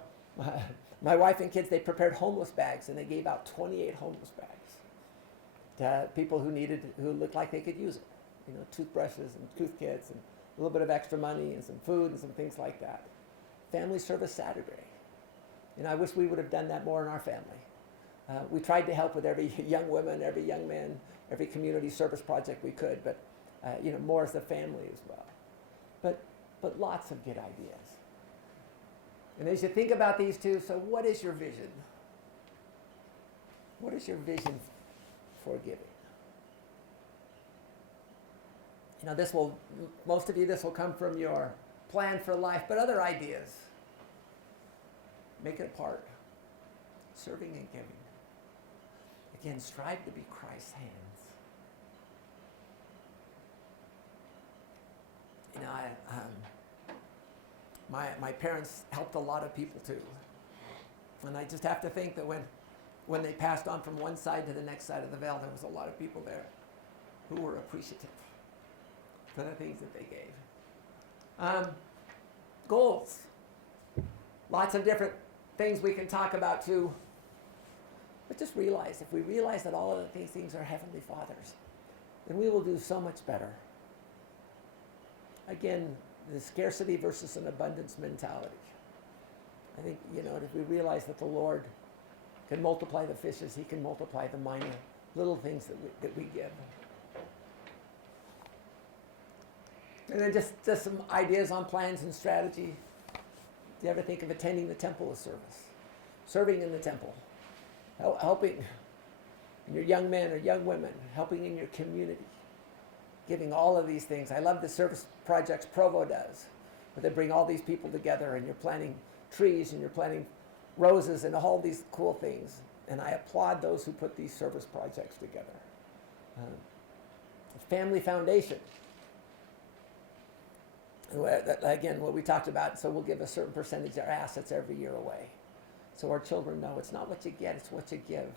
my wife and kids, they prepared homeless bags, and they gave out 28 homeless bags to people who looked like they could use it. Toothbrushes and tooth kits and a little bit of extra money and some food and some things like that. Family service Saturday. I wish we would have done that more in our family. We tried to help with every young woman, every young man, every community service project we could, but more as a family as well. But lots of good ideas. And as you think about these two, so what is your vision? What is your vision for giving? Most of you, this will come from your plan for life, but other ideas. Make it a part. Serving and giving. Again, strive to be Christ's hands. My parents helped a lot of people too. And I just have to think that when they passed on from one side to the next side of the veil, there was a lot of people there who were appreciative for the things that they gave. Goals. Lots of different things we can talk about too. But just realize, if we realize that all of these things are Heavenly Father's, then we will do so much better. Again, the scarcity versus an abundance mentality. I think, if we realize that the Lord can multiply the fishes, he can multiply the minor little things that we give. And then just some ideas on plans and strategy. Do you ever think of attending the temple of service? Serving in the temple. Helping your young men or young women. Helping in your community. Giving all of these things. I love the service projects Provo does, where they bring all these people together and you're planting trees and you're planting roses and all these cool things. And I applaud those who put these service projects together. Family Foundation. Again, what we talked about, so we'll give a certain percentage of our assets every year away. So our children know it's not what you get, it's what you give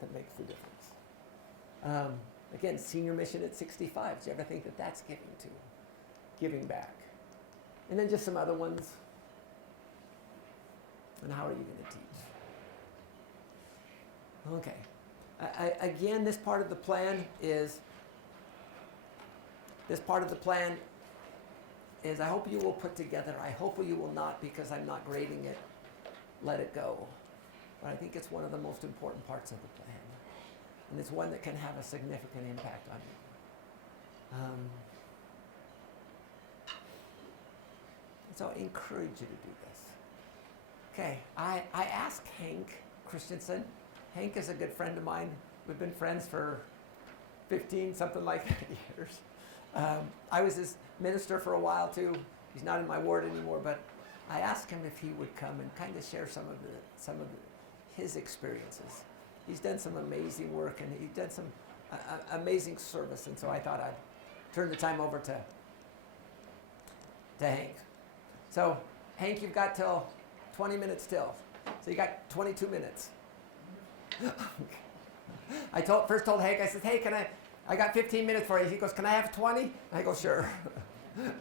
that makes the difference. Again, senior mission at 65. Do you ever think that that's giving back? And then just some other ones. And how are you going to teach? Okay. Again, this part of the plan is, I hope you will put together, I hope you will not, because I'm not grading it, let it go. But I think it's one of the most important parts of the plan. And it's one that can have a significant impact on you. So I encourage you to do this. Okay, I asked Hank Christensen. Hank is a good friend of mine. We've been friends for 15, something like that, years. I was his minister for a while too. He's not in my ward anymore, but I asked him if he would come and kind of share some of his experiences. He's done some amazing work and he's done some amazing service, and so I thought I'd turn the time over to Hank. So, Hank, you've got till 20 minutes till. So you got 22 minutes. I first told Hank, I said, hey, I got 15 minutes for you. He goes, can I have 20? I go, sure. Well,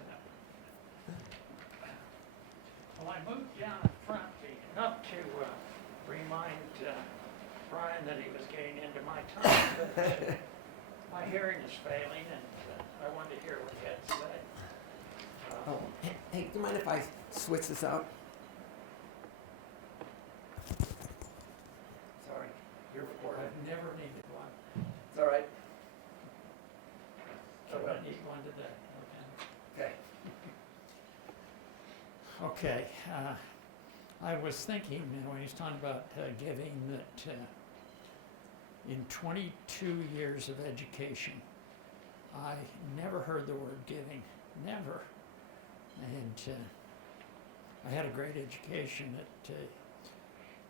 I moved down front enough to remind Bryan that he was getting into my time, but my hearing is failing, and I wanted to hear what he had to say. Hey, do you mind if I switch this out? Sorry, you're recording. I've never needed one, It's all right. so I need one today. Okay. Okay, I was thinking, when he's talking about giving, that in 22 years of education, I never heard the word giving, never. And I had a great education at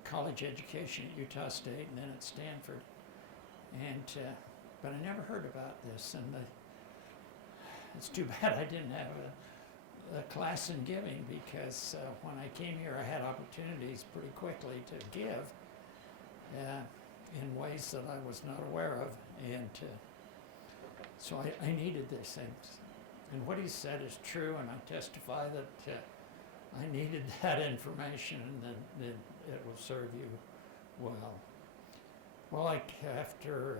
college education at Utah State and then at Stanford, and but I never heard about this, and it's too bad I didn't have a class in giving, because when I came here I had opportunities pretty quickly to give in ways that I was not aware of, and so I needed this. And what he said is true, and I testify that I needed that information, and then it will serve you well. Well, like after,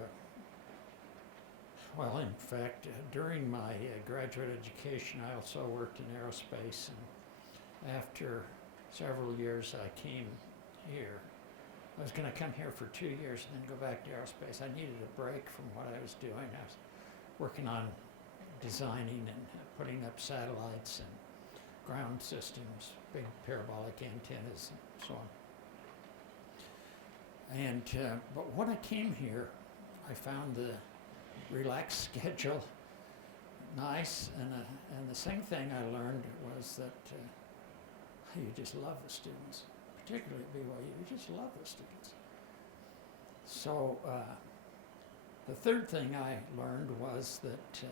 in fact, during my graduate education, I also worked in aerospace, and after several years I came here. I was going to come here for 2 years and then go back to aerospace. I needed a break from what I was doing. I was working on designing and putting up satellites and ground systems, big parabolic antennas and so on. And but when I came here, I found the relaxed schedule nice, and the same thing I learned was that you just love the students, particularly at BYU. You just love the students. So the third thing I learned was that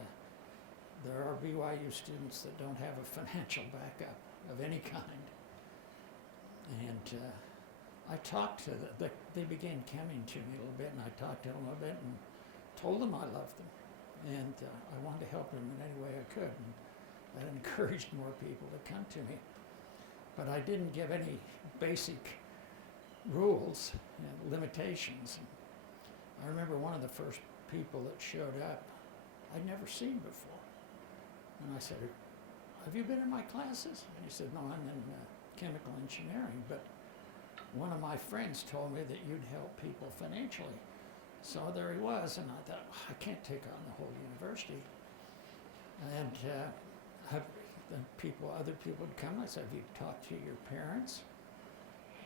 there are BYU students that don't have a financial backup of any kind. And I talked to them. They began coming to me a little bit, and I talked to them a little bit and told them I loved them. And I wanted to help them in any way I could. And that encouraged more people to come to me. But I didn't give any basic rules and limitations. And I remember one of the first people that showed up I'd never seen before. And I said, have you been in my classes? And he said, no, I'm in chemical engineering, but one of my friends told me that you'd help people financially. So there he was, and I thought, I can't take on the whole university. And other people would come. I said, have you talked to your parents?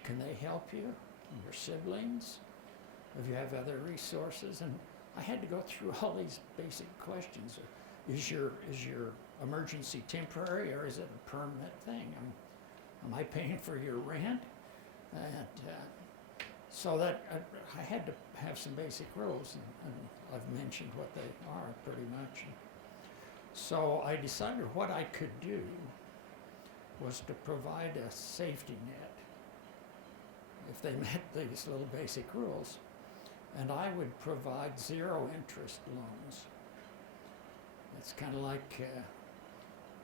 Can they help you? Your siblings? If you have other resources? And I had to go through all these basic questions. Is your emergency temporary, or is it a permanent thing? Am I paying for your rent? And so that I had to have some basic rules, and I've mentioned what they are pretty much. So I decided what I could do was to provide a safety net if they met these little basic rules. And I would provide zero interest loans. It's kind of like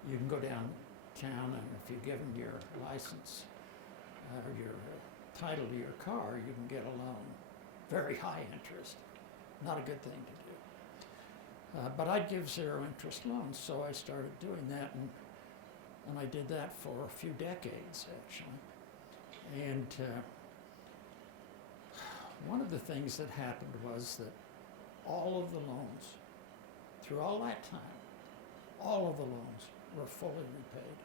you can go downtown, and if you give them your license or your title to your car, you can get a loan. Very high interest. Not a good thing to do. But I'd give zero interest loans, so I started doing that, and I did that for a few decades, actually. And one of the things that happened was that all of the loans, through all that time, all of the loans were fully repaid.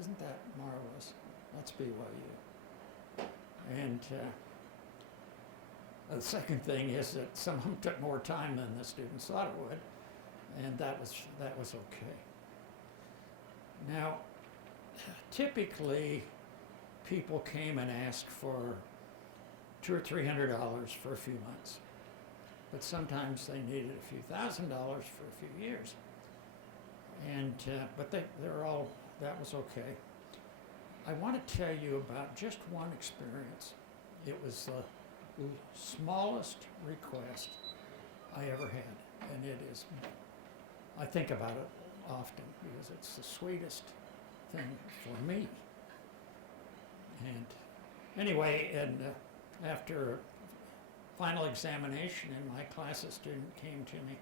Isn't that marvelous? That's BYU. And the second thing is that some of them took more time than the students thought it would, and that was okay. Now, typically, people came and asked for $200 or $300 for a few months, but sometimes they needed a few $1,000s for a few years, and but they're all, that was okay. I want to tell you about just one experience. It was the smallest request I ever had, and it is, I think about it often because it's the sweetest thing for me. And anyway, and after final examination in my class, a student came to me.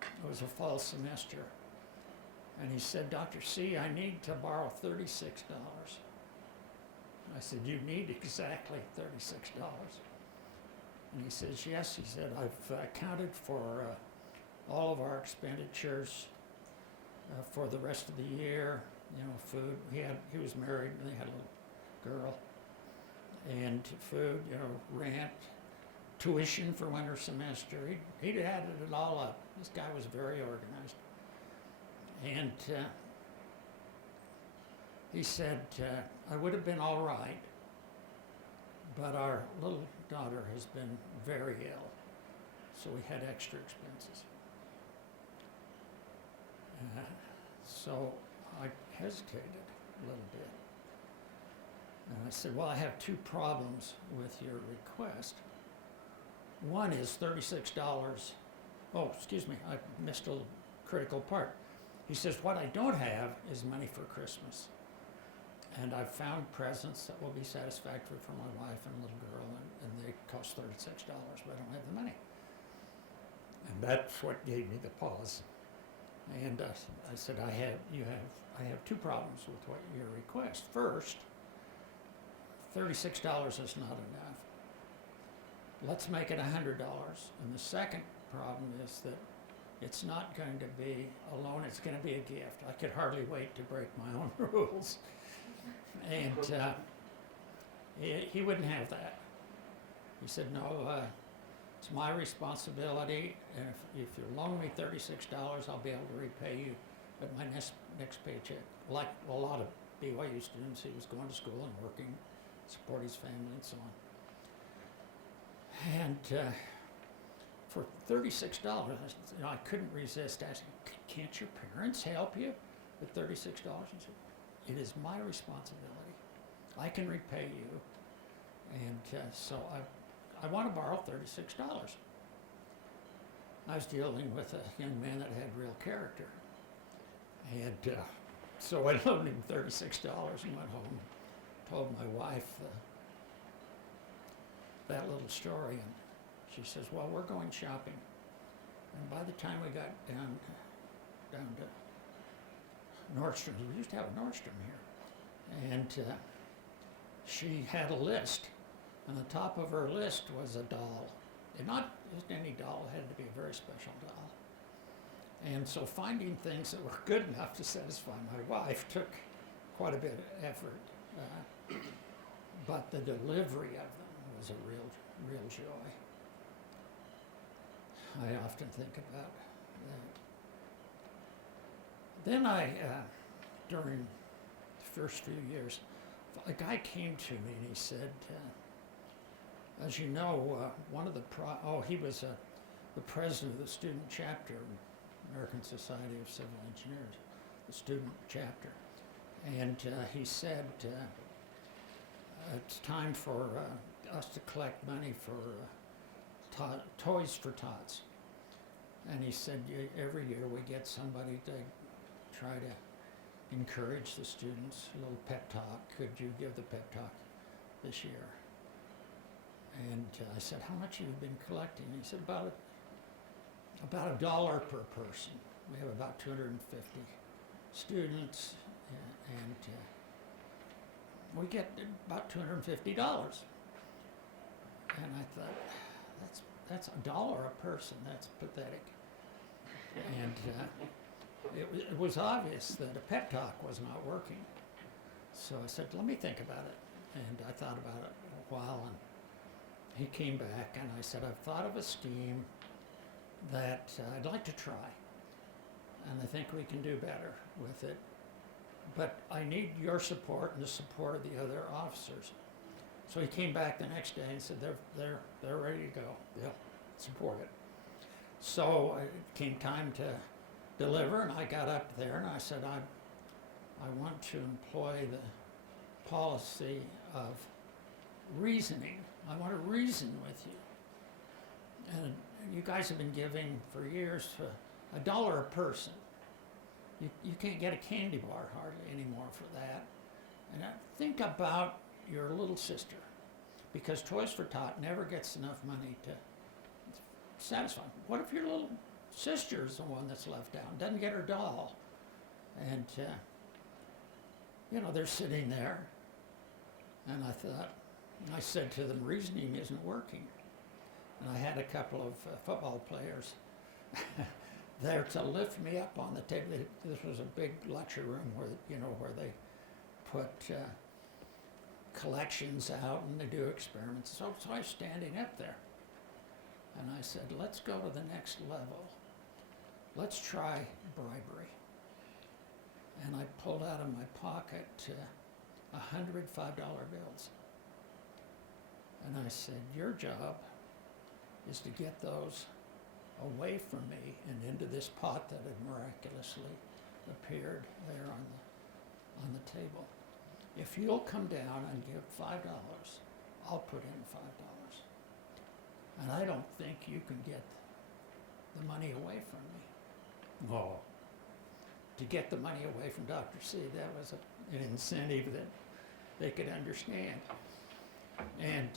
It was a fall semester. And he said, Dr. C, I need to borrow $36. I said, you need exactly $36. And he says, yes. He said, I've accounted for all of our expenditures for the rest of the year. You know, food. He was married, and they had a little girl. And food, you know, rent, tuition for winter semester. He'd added it all up. This guy was very organized. And he said, I would have been all right, but our little daughter has been very ill, so we had extra expenses. So I hesitated a little bit. And I said, well, I have two problems with your request. One is $36. Oh, excuse me, I missed a critical part. He says, what I don't have is money for Christmas. And I've found presents that will be satisfactory for my wife and little girl, and they cost $36, but I don't have the money. And that's what gave me the pause. And I said, I have two problems with what your request. First, $36 is not enough. Let's make it $100. And the second problem is that it's not going to be a loan, it's going to be a gift. I could hardly wait to break my own rules. And he wouldn't have that. He said, no, it's my responsibility, and if you loan me $36, I'll be able to repay you at my next paycheck. Like a lot of BYU students, he was going to school and working, support his family and so on. And for $36, I couldn't resist asking, can't your parents help you with $36? He said, it is my responsibility. I can repay you. And so I want to borrow $36. I was dealing with a young man that had real character. And so I loaned him $36 and went home, told my wife that little story. And she says, well, we're going shopping. And by the time we got down to Nordstrom, we used to have a Nordstrom here, and she had a list And the top of her list was a doll. And not just any doll, it had to be a very special doll. And so finding things that were good enough to satisfy my wife took quite a bit of effort. But the delivery of them was a real joy. I often think about that. Then during the first few years, a guy came to me and he said, as you know, one of the he was the president of the student chapter, American Society of Civil Engineers, the student chapter, and he said it's time for us to collect money for Toys for Tots, and he said every year we get somebody to try to encourage the students, a little pep talk. Could you give the pep talk this year? And I said, how much have you been collecting? He said, about $1 per person. We have about 250 students, and we get about $250. And I thought, that's $1 a person. That's pathetic. And it was obvious that a pep talk was not working. So I said, let me think about it. And I thought about it a while, and he came back, and I said, I've thought of a scheme that I'd like to try, and I think we can do better with it. But I need your support and the support of the other officers. So he came back the next day and said, they're ready to go. They'll support it. So it came time to deliver, and I got up there and I said, I want to employ the policy of reasoning. I want to reason with you. And you guys have been giving for years $1 a person. You can't get a candy bar hardly anymore for that. And think about your little sister, because Toys for Tot never gets enough money to satisfy. What if your little sister is the one that's left out, doesn't get her doll? And, they're sitting there. And I said to them, reasoning isn't working. And I had a couple of football players there to lift me up on the table. This was a big lecture room where they put collections out and they do experiments. So I was standing up there. And I said, let's go to the next level. Let's try bribery. And I pulled out of my pocket 100 $5 bills. And I said, your job is to get those away from me and into this pot that had miraculously appeared there on the table. If you'll come down and give $5, I'll put in $5. And I don't think you can get the money away from me. Oh. To get the money away from Dr. C, that was an incentive that they could understand. And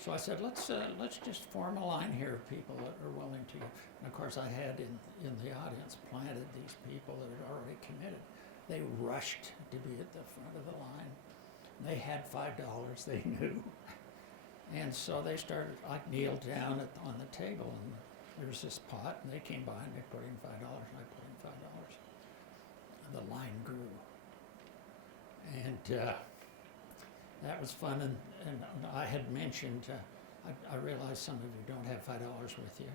so I said, let's just form a line here of people that are willing to. And of course, I had in the audience planted these people that had already committed. They rushed to be at the front of the line. They had $5, they knew. And so they started, I kneeled down on the table, and there's this pot, and they came by and they put in $5, and I put in $5. And the line grew. And that was fun, and I had mentioned, I realize some of you don't have $5 with you.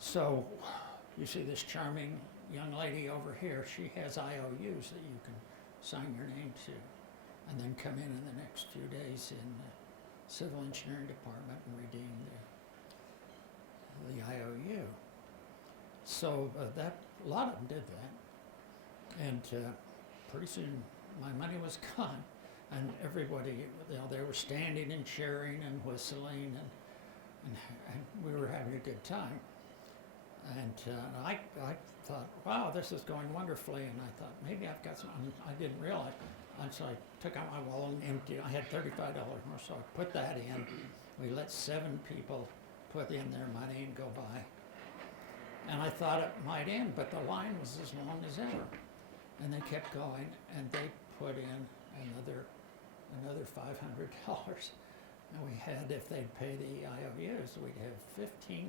So you see this charming young lady over here, she has IOUs that you can sign your name to, and then come in the next few days in the Civil Engineering Department and redeem the IOU. So a lot of them did that, and pretty soon my money was gone, and everybody, they were standing and cheering and whistling, and we were having a good time. And I thought, wow, this is going wonderfully, and I thought, maybe I've got some, I didn't realize. And so I took out my wallet and emptied, I had $35 more, so I put that in. We let 7 people put in their money and go by. And I thought it might end, but the line was as long as ever. And they kept going, and they put in another another $500. And we had, if they'd pay the IOUs, we'd have $1,500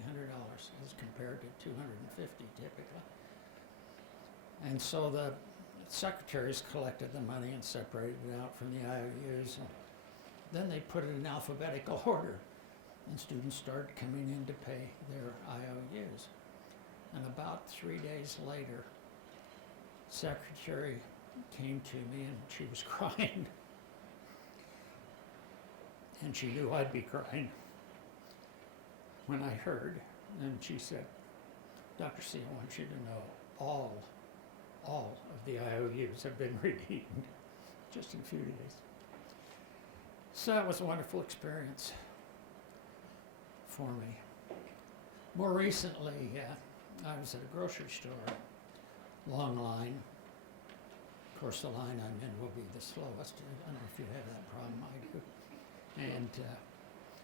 as compared to $250 typically. And so the secretaries collected the money and separated it out from the IOUs, and then they put it in alphabetical order, and students started coming in to pay their IOUs. And about 3 days later, secretary came to me and she was crying. And she knew I'd be crying when I heard. And she said, Dr. C, I want you to know all of the IOUs have been redeemed just in a few days. So that was a wonderful experience for me. More recently, I was at a grocery store, long line. Of course, the line I'm in will be the slowest. I don't know if you have that problem, I do. And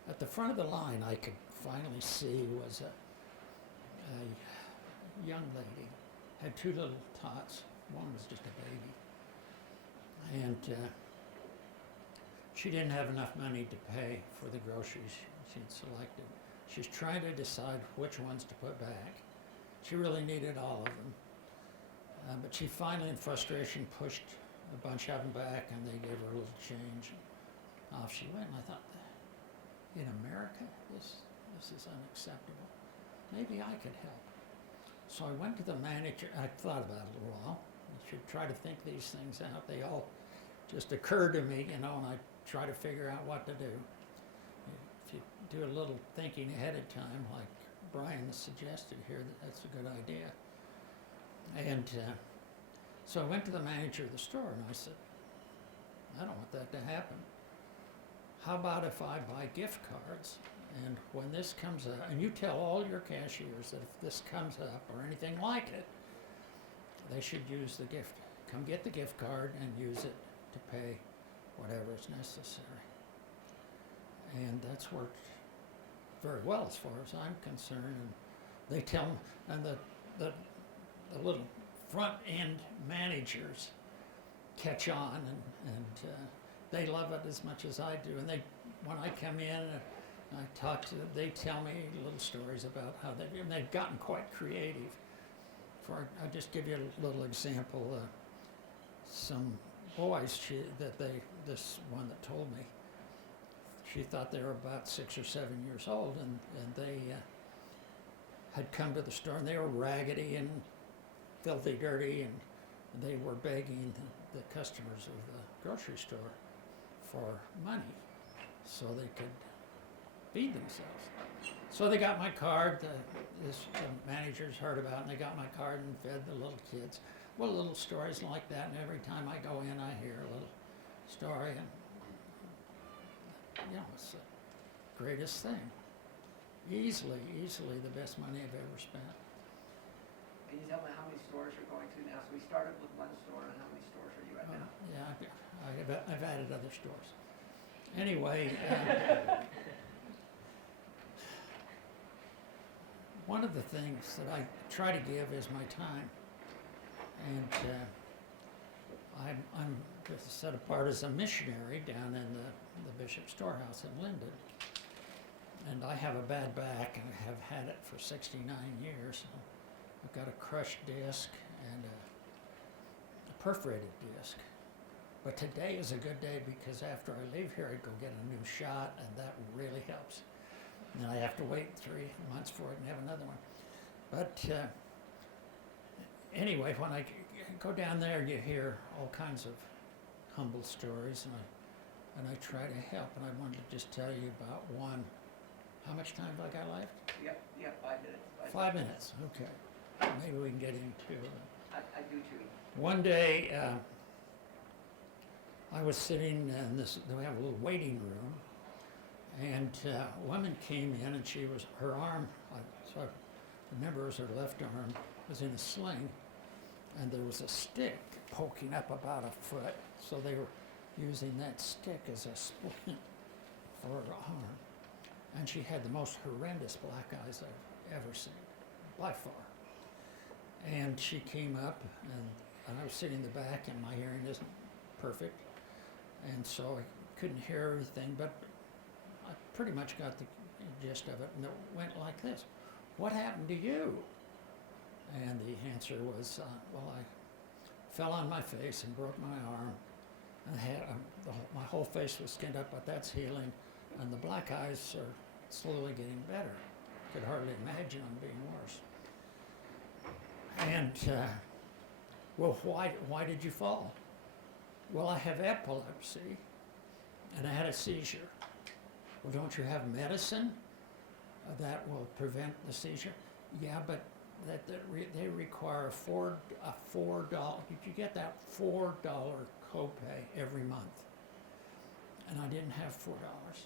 at the front of the line, I could finally see was a young lady, had two little tots. One was just a baby. And she didn't have enough money to pay for the groceries she'd selected. She's trying to decide which ones to put back. She really needed all of them. But she finally, in frustration, pushed a bunch of them back, and they gave her a little change. Off she went, and I thought, in America, this is unacceptable. Maybe I could help. So I went to the manager. I thought about it a little while. I should try to think these things out. They all just occurred to me, and I try to figure out what to do. If you do a little thinking ahead of time, like Bryan suggested here, that's a good idea. And so I went to the manager of the store, and I said, I don't want that to happen. How about if I buy gift cards, and when this comes up, and you tell all your cashiers that if this comes up or anything like it, they should use the gift. Come get the gift card and use it to pay whatever is necessary. And that's worked very well as far as I'm concerned. And they tell me, and the little front end managers catch on, and they love it as much as I do. And when I come in and I talk to them, they tell me little stories about how they've gotten quite creative. I'll just give you a little example. Some boys, this one that told me, she thought they were about 6 or 7 years old, and they had come to the store, and they were raggedy and filthy dirty, and they were begging the customers of the grocery store for money so they could feed themselves. So they got my card. The managers heard about it, and they got my card and fed the little kids. Well, little stories like that, and every time I go in, I hear a little story, and it's the greatest thing. Easily the best money I've ever spent. Can you tell me how many stores you're going to now? So we started with one store, and how many stores are you at now? Yeah, I've added other stores. Anyway, one of the things that I try to give is my time, and I'm set apart as a missionary down in the Bishop Storehouse in Linden, and I have a bad back and have had it for 69 years. I've got a crushed disc and a perforated disc. But today is a good day because after I leave here, I go get a new shot, and that really helps. And I have to wait 3 months for it and have another one. But anyway, when I go down there, you hear all kinds of humble stories, and I try to help. And I wanted to just tell you about one. How much time have I got left? Yep, 5 minutes. 5 minutes, okay. Maybe we can get into it. I do too. One day, I was sitting in we have a little waiting room, and a woman came in, and her arm, so I remember it was her left arm, was in a sling, and there was a stick poking up about a foot, so they were using that stick as a splint for her arm. And she had the most horrendous black eyes I've ever seen, by far. And she came up, and I was sitting in the back, and my hearing isn't perfect. And so I couldn't hear everything, but I pretty much got the gist of it, and it went like this: "What happened to you?" And the answer was, "Well, I fell on my face and broke my arm, and I had my whole face was skinned up, but that's healing, and the black eyes are slowly getting better. Could hardly imagine them being worse." And well, why did you fall? "Well, I have epilepsy, and I had a seizure." "Well, don't you have medicine that will prevent the seizure?" "Yeah, but they require a $4. You get that $4 copay every month, and I didn't have $4,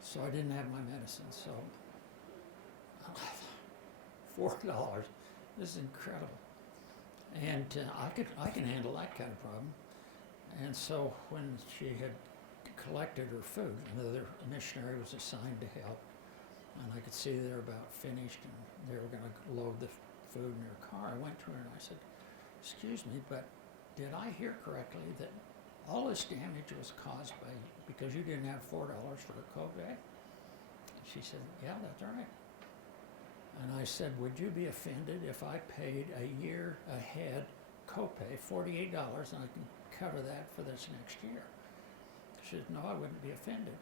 so I didn't have my medicine. So $4. This is incredible, and I can handle that kind of problem. And so when she had collected her food, another missionary was assigned to help, and I could see they were about finished, and they were going to load the food in her car. I went to her and I said, "Excuse me, but did I hear correctly that all this damage was caused because you didn't have $4 for a copay?" She said, "Yeah, that's right." And I said, "Would you be offended if I paid a year ahead copay, $48, and I can cover that for this next year?" She said, "No, I wouldn't be offended."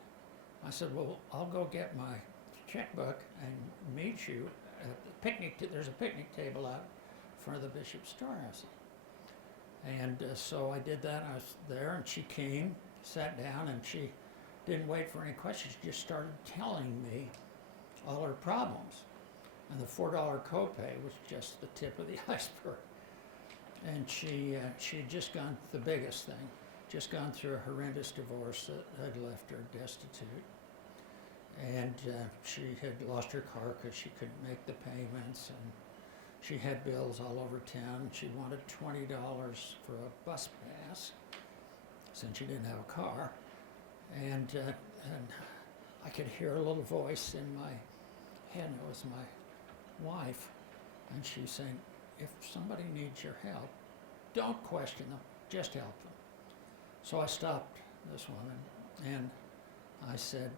I said, "Well, I'll go get my checkbook and meet you at the picnic. There's a picnic table out in front of the Bishop's Storehouse." And so I did that. I was there, and she came, sat down, and she didn't wait for any questions. She just started telling me all her problems. And the $4 copay was just the tip of the iceberg. And she had just gone, the biggest thing, just gone through a horrendous divorce that had left her destitute. And she had lost her car because she couldn't make the payments, and she had bills all over town. She wanted $20 for a bus pass since she didn't have a car. And I could hear a little voice in my head, and it was my wife, and she was saying, "If somebody needs your help, don't question them, just help them." So I stopped this woman, and I said,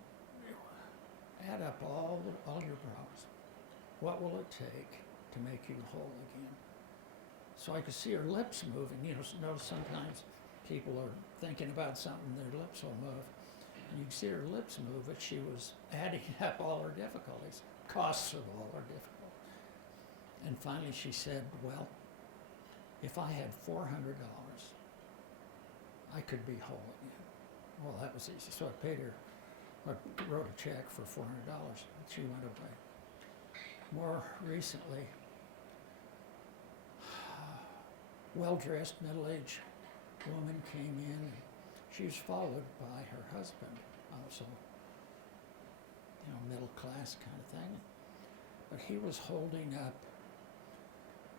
"Add up all your problems. What will it take to make you whole again?" So I could see her lips moving. You know, sometimes people are thinking about something, their lips will move. And you can see her lips move, but she was adding up all her difficulties, costs of all her difficulties. And finally she said, "Well, if I had $400, I could be whole again." Well, that was easy. So I paid her, I wrote a check for $400, and she went away. More recently, well-dressed, middle-aged woman came in, and she was followed by her husband, also, middle class kind of thing. But he was holding up,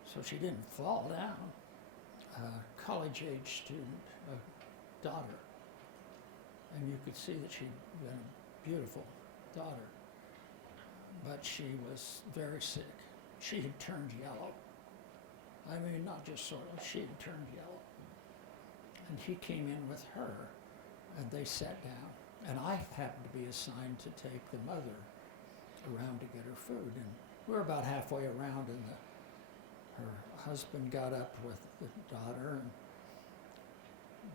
so she didn't fall down, a college-age student, a daughter. And you could see that she'd been a beautiful daughter, but she was very sick. She had turned yellow. I mean, not just sort of, she had turned yellow. And he came in with her, and they sat down. And I happened to be assigned to take the mother around to get her food. And we were about halfway around, and her husband got up with the daughter and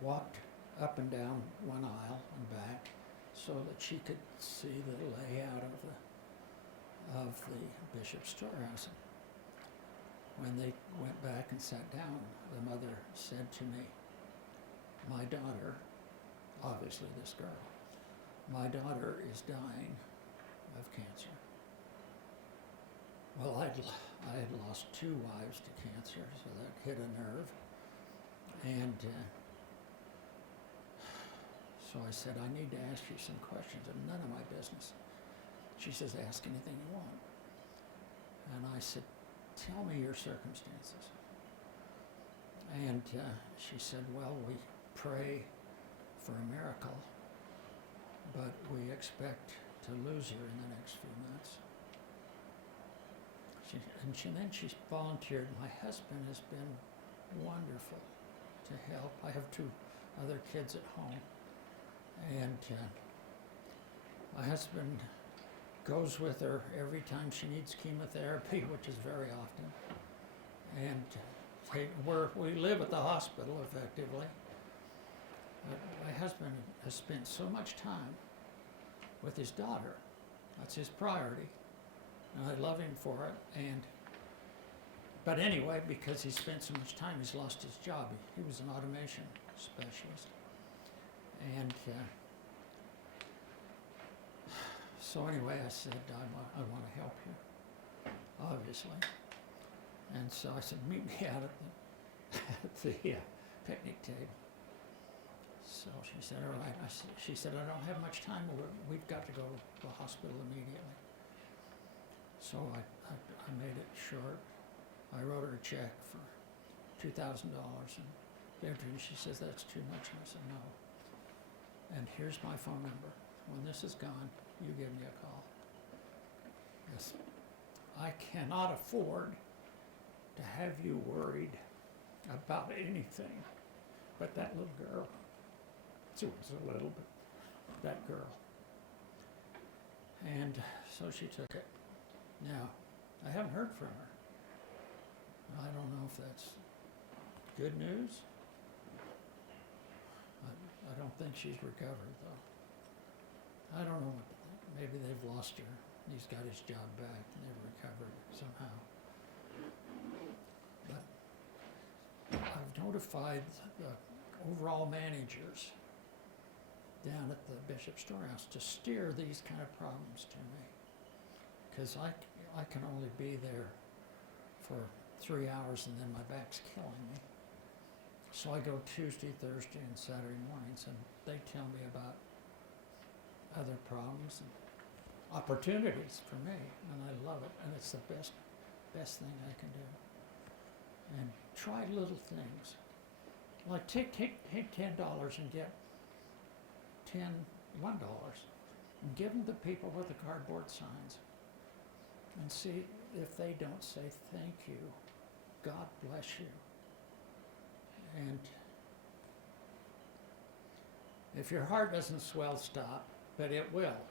walked up and down one aisle and back so that she could see the layout of the Bishop's Storehouse. When they went back and sat down, the mother said to me, "My daughter," obviously this girl, "my daughter is dying of cancer." Well, I had lost 2 wives to cancer, so that hit a nerve. And so I said, "I need to ask you some questions, and none of my business." She says, "Ask anything you want." And I said, "Tell me your circumstances." And she said, "Well, we pray for a miracle, but we expect to lose her in the next few months." Then she volunteered. "My husband has been wonderful to help. I have 2 other kids at home, And my husband goes with her every time she needs chemotherapy, which is very often. And we live at the hospital effectively. But my husband has spent so much time with his daughter. That's his priority. And I love him for it. But anyway, because he spent so much time, he's lost his job. He was an automation specialist. And so anyway, I said, I want to help you, obviously. And so I said, meet me out at the picnic table. So she said, all right. She said, I don't have much time. We've got to go to the hospital immediately. So I made it short. I wrote her a check for $2,000 and gave it to her. She says, that's too much. And I said, no. And here's my phone number. When this is gone, you give me a call. Yes. I cannot afford to have you worried about anything but that little girl. She was a little, but that girl. And so she took it. Now, I haven't heard from her. I don't know if that's good news. I don't think she's recovered, though. I don't know. Maybe they've lost her. He's got his job back and they've recovered somehow. But I've notified the overall managers down at the Bishop Storehouse to steer these kind of problems to me. Because I can only be there for 3 hours and then my back's killing me. So I go Tuesday, Thursday, and Saturday mornings, and they tell me about other problems and opportunities for me, and I love it, and it's the best thing I can do. And try little things, like take $10 and get $1, and give them to people with the cardboard signs, and see if they don't say thank you, God bless you. And if your heart doesn't swell, stop, but it will,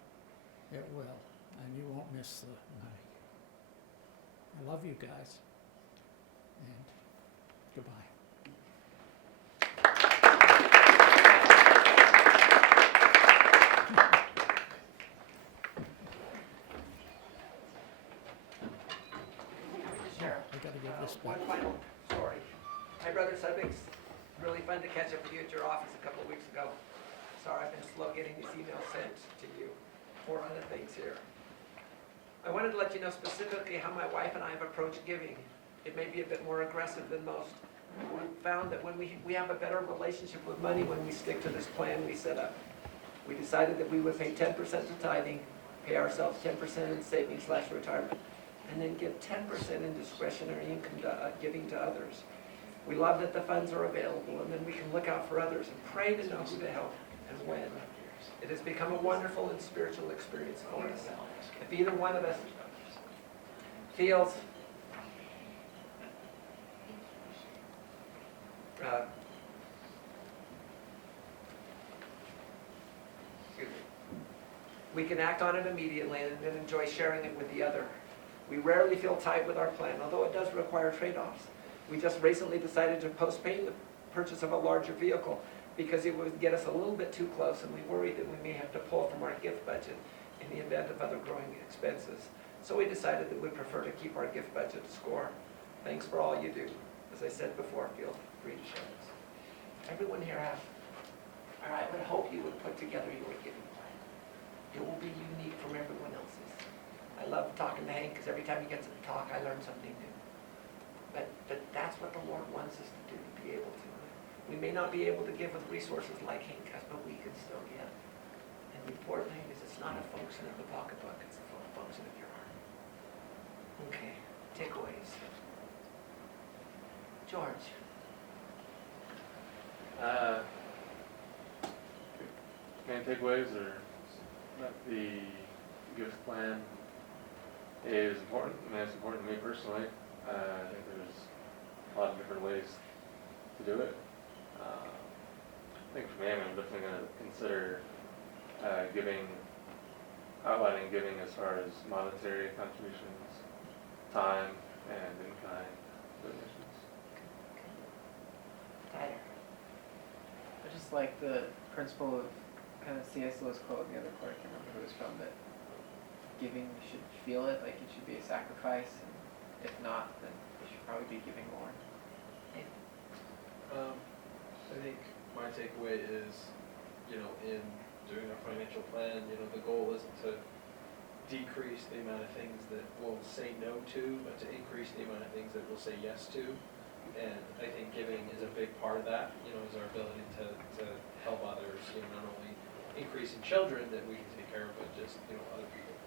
and you won't miss the money. I love you guys, and goodbye. I gotta give this back. One final story. My brother Sudweeks, really fun to catch up with you at your office a couple of weeks ago. Sorry I've been slow getting these emails sent to you. 4 other things here. I wanted to let you know specifically how my wife and I have approached giving. It may be a bit more aggressive than most. We found that when we have a better relationship with money when we stick to this plan we set up. We decided that we would pay 10% to tithing, pay ourselves 10% in savings/retirement, and then give 10% in discretionary income giving to others. We love that the funds are available, and then we can look out for others and pray to know who to help and when. It has become a wonderful and spiritual experience for us. If either one of us feels we can act on it immediately and then enjoy sharing it with the other. We rarely feel tight with our plan, although it does require trade-offs. We just recently decided to postpone the purchase of a larger vehicle because it would get us a little bit too close, and we worried that we may have to pull from our gift budget in the event of other growing expenses. So we decided that we'd prefer to keep our gift budget to score. Thanks for all you do. As I said before, feel free to share this. Everyone here has, or I would hope you would put together your giving plan. It will be unique from everyone else's. I love talking to Hank because every time he gets to talk, I learn something new. But that's what the Lord wants us to do, to be able to. We may not be able to give with resources like Hank has, but we can still give. And the important thing is it's not a function of the pocketbook, it's a function of your heart. Okay, takeaways. George. Main takeaways are that the gift plan is important. I mean, it's important to me personally. I think there's a lot of different ways to do it. I think for me, I'm definitely going to consider outlining giving as far as monetary contributions, time, and in-kind donations. Tyler. I just like the principle of kind of C.S. Lewis quote in the other quote, I can't remember who it was from, that giving, you should feel it, like it should be a sacrifice, and if not, then you should probably be giving more. I think my takeaway is, in doing our financial plan, the goal isn't to decrease the amount of things that we'll say no to, but to increase the amount of things that we'll say yes to. And I think giving is a big part of that, is our ability to help others, not only increasing children that we can take care of, but just, other people.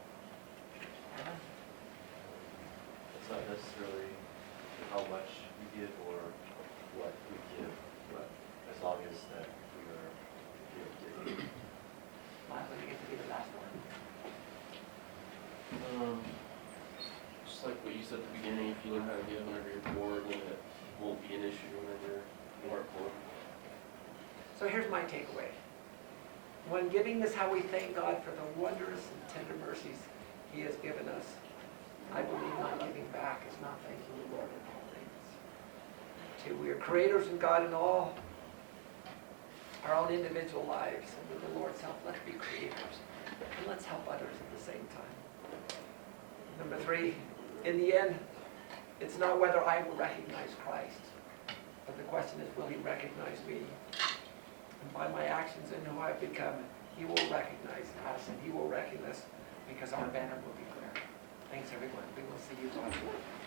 It's not necessarily how much we give or what we give, but as long as that we are giving. Michael, you get to be the last one. Just like what you said at the beginning, if you learn how to give whenever you're bored, then it won't be an issue whenever you aren't bored. So here's my takeaway. When giving is how we thank God for the wondrous and tender mercies He has given us, I believe not giving back is not thanking the Lord in all things. Two, we are creators in God in all our own individual lives, and with the Lord's help, let's be creators, and let's help others at the same time. Number three, in the end, it's not whether I will recognize Christ, but the question is, will He recognize me? And by my actions and who I've become, He will recognize us, and He will recognize us, because our banner will be clear. Thanks, everyone. We will see you tomorrow.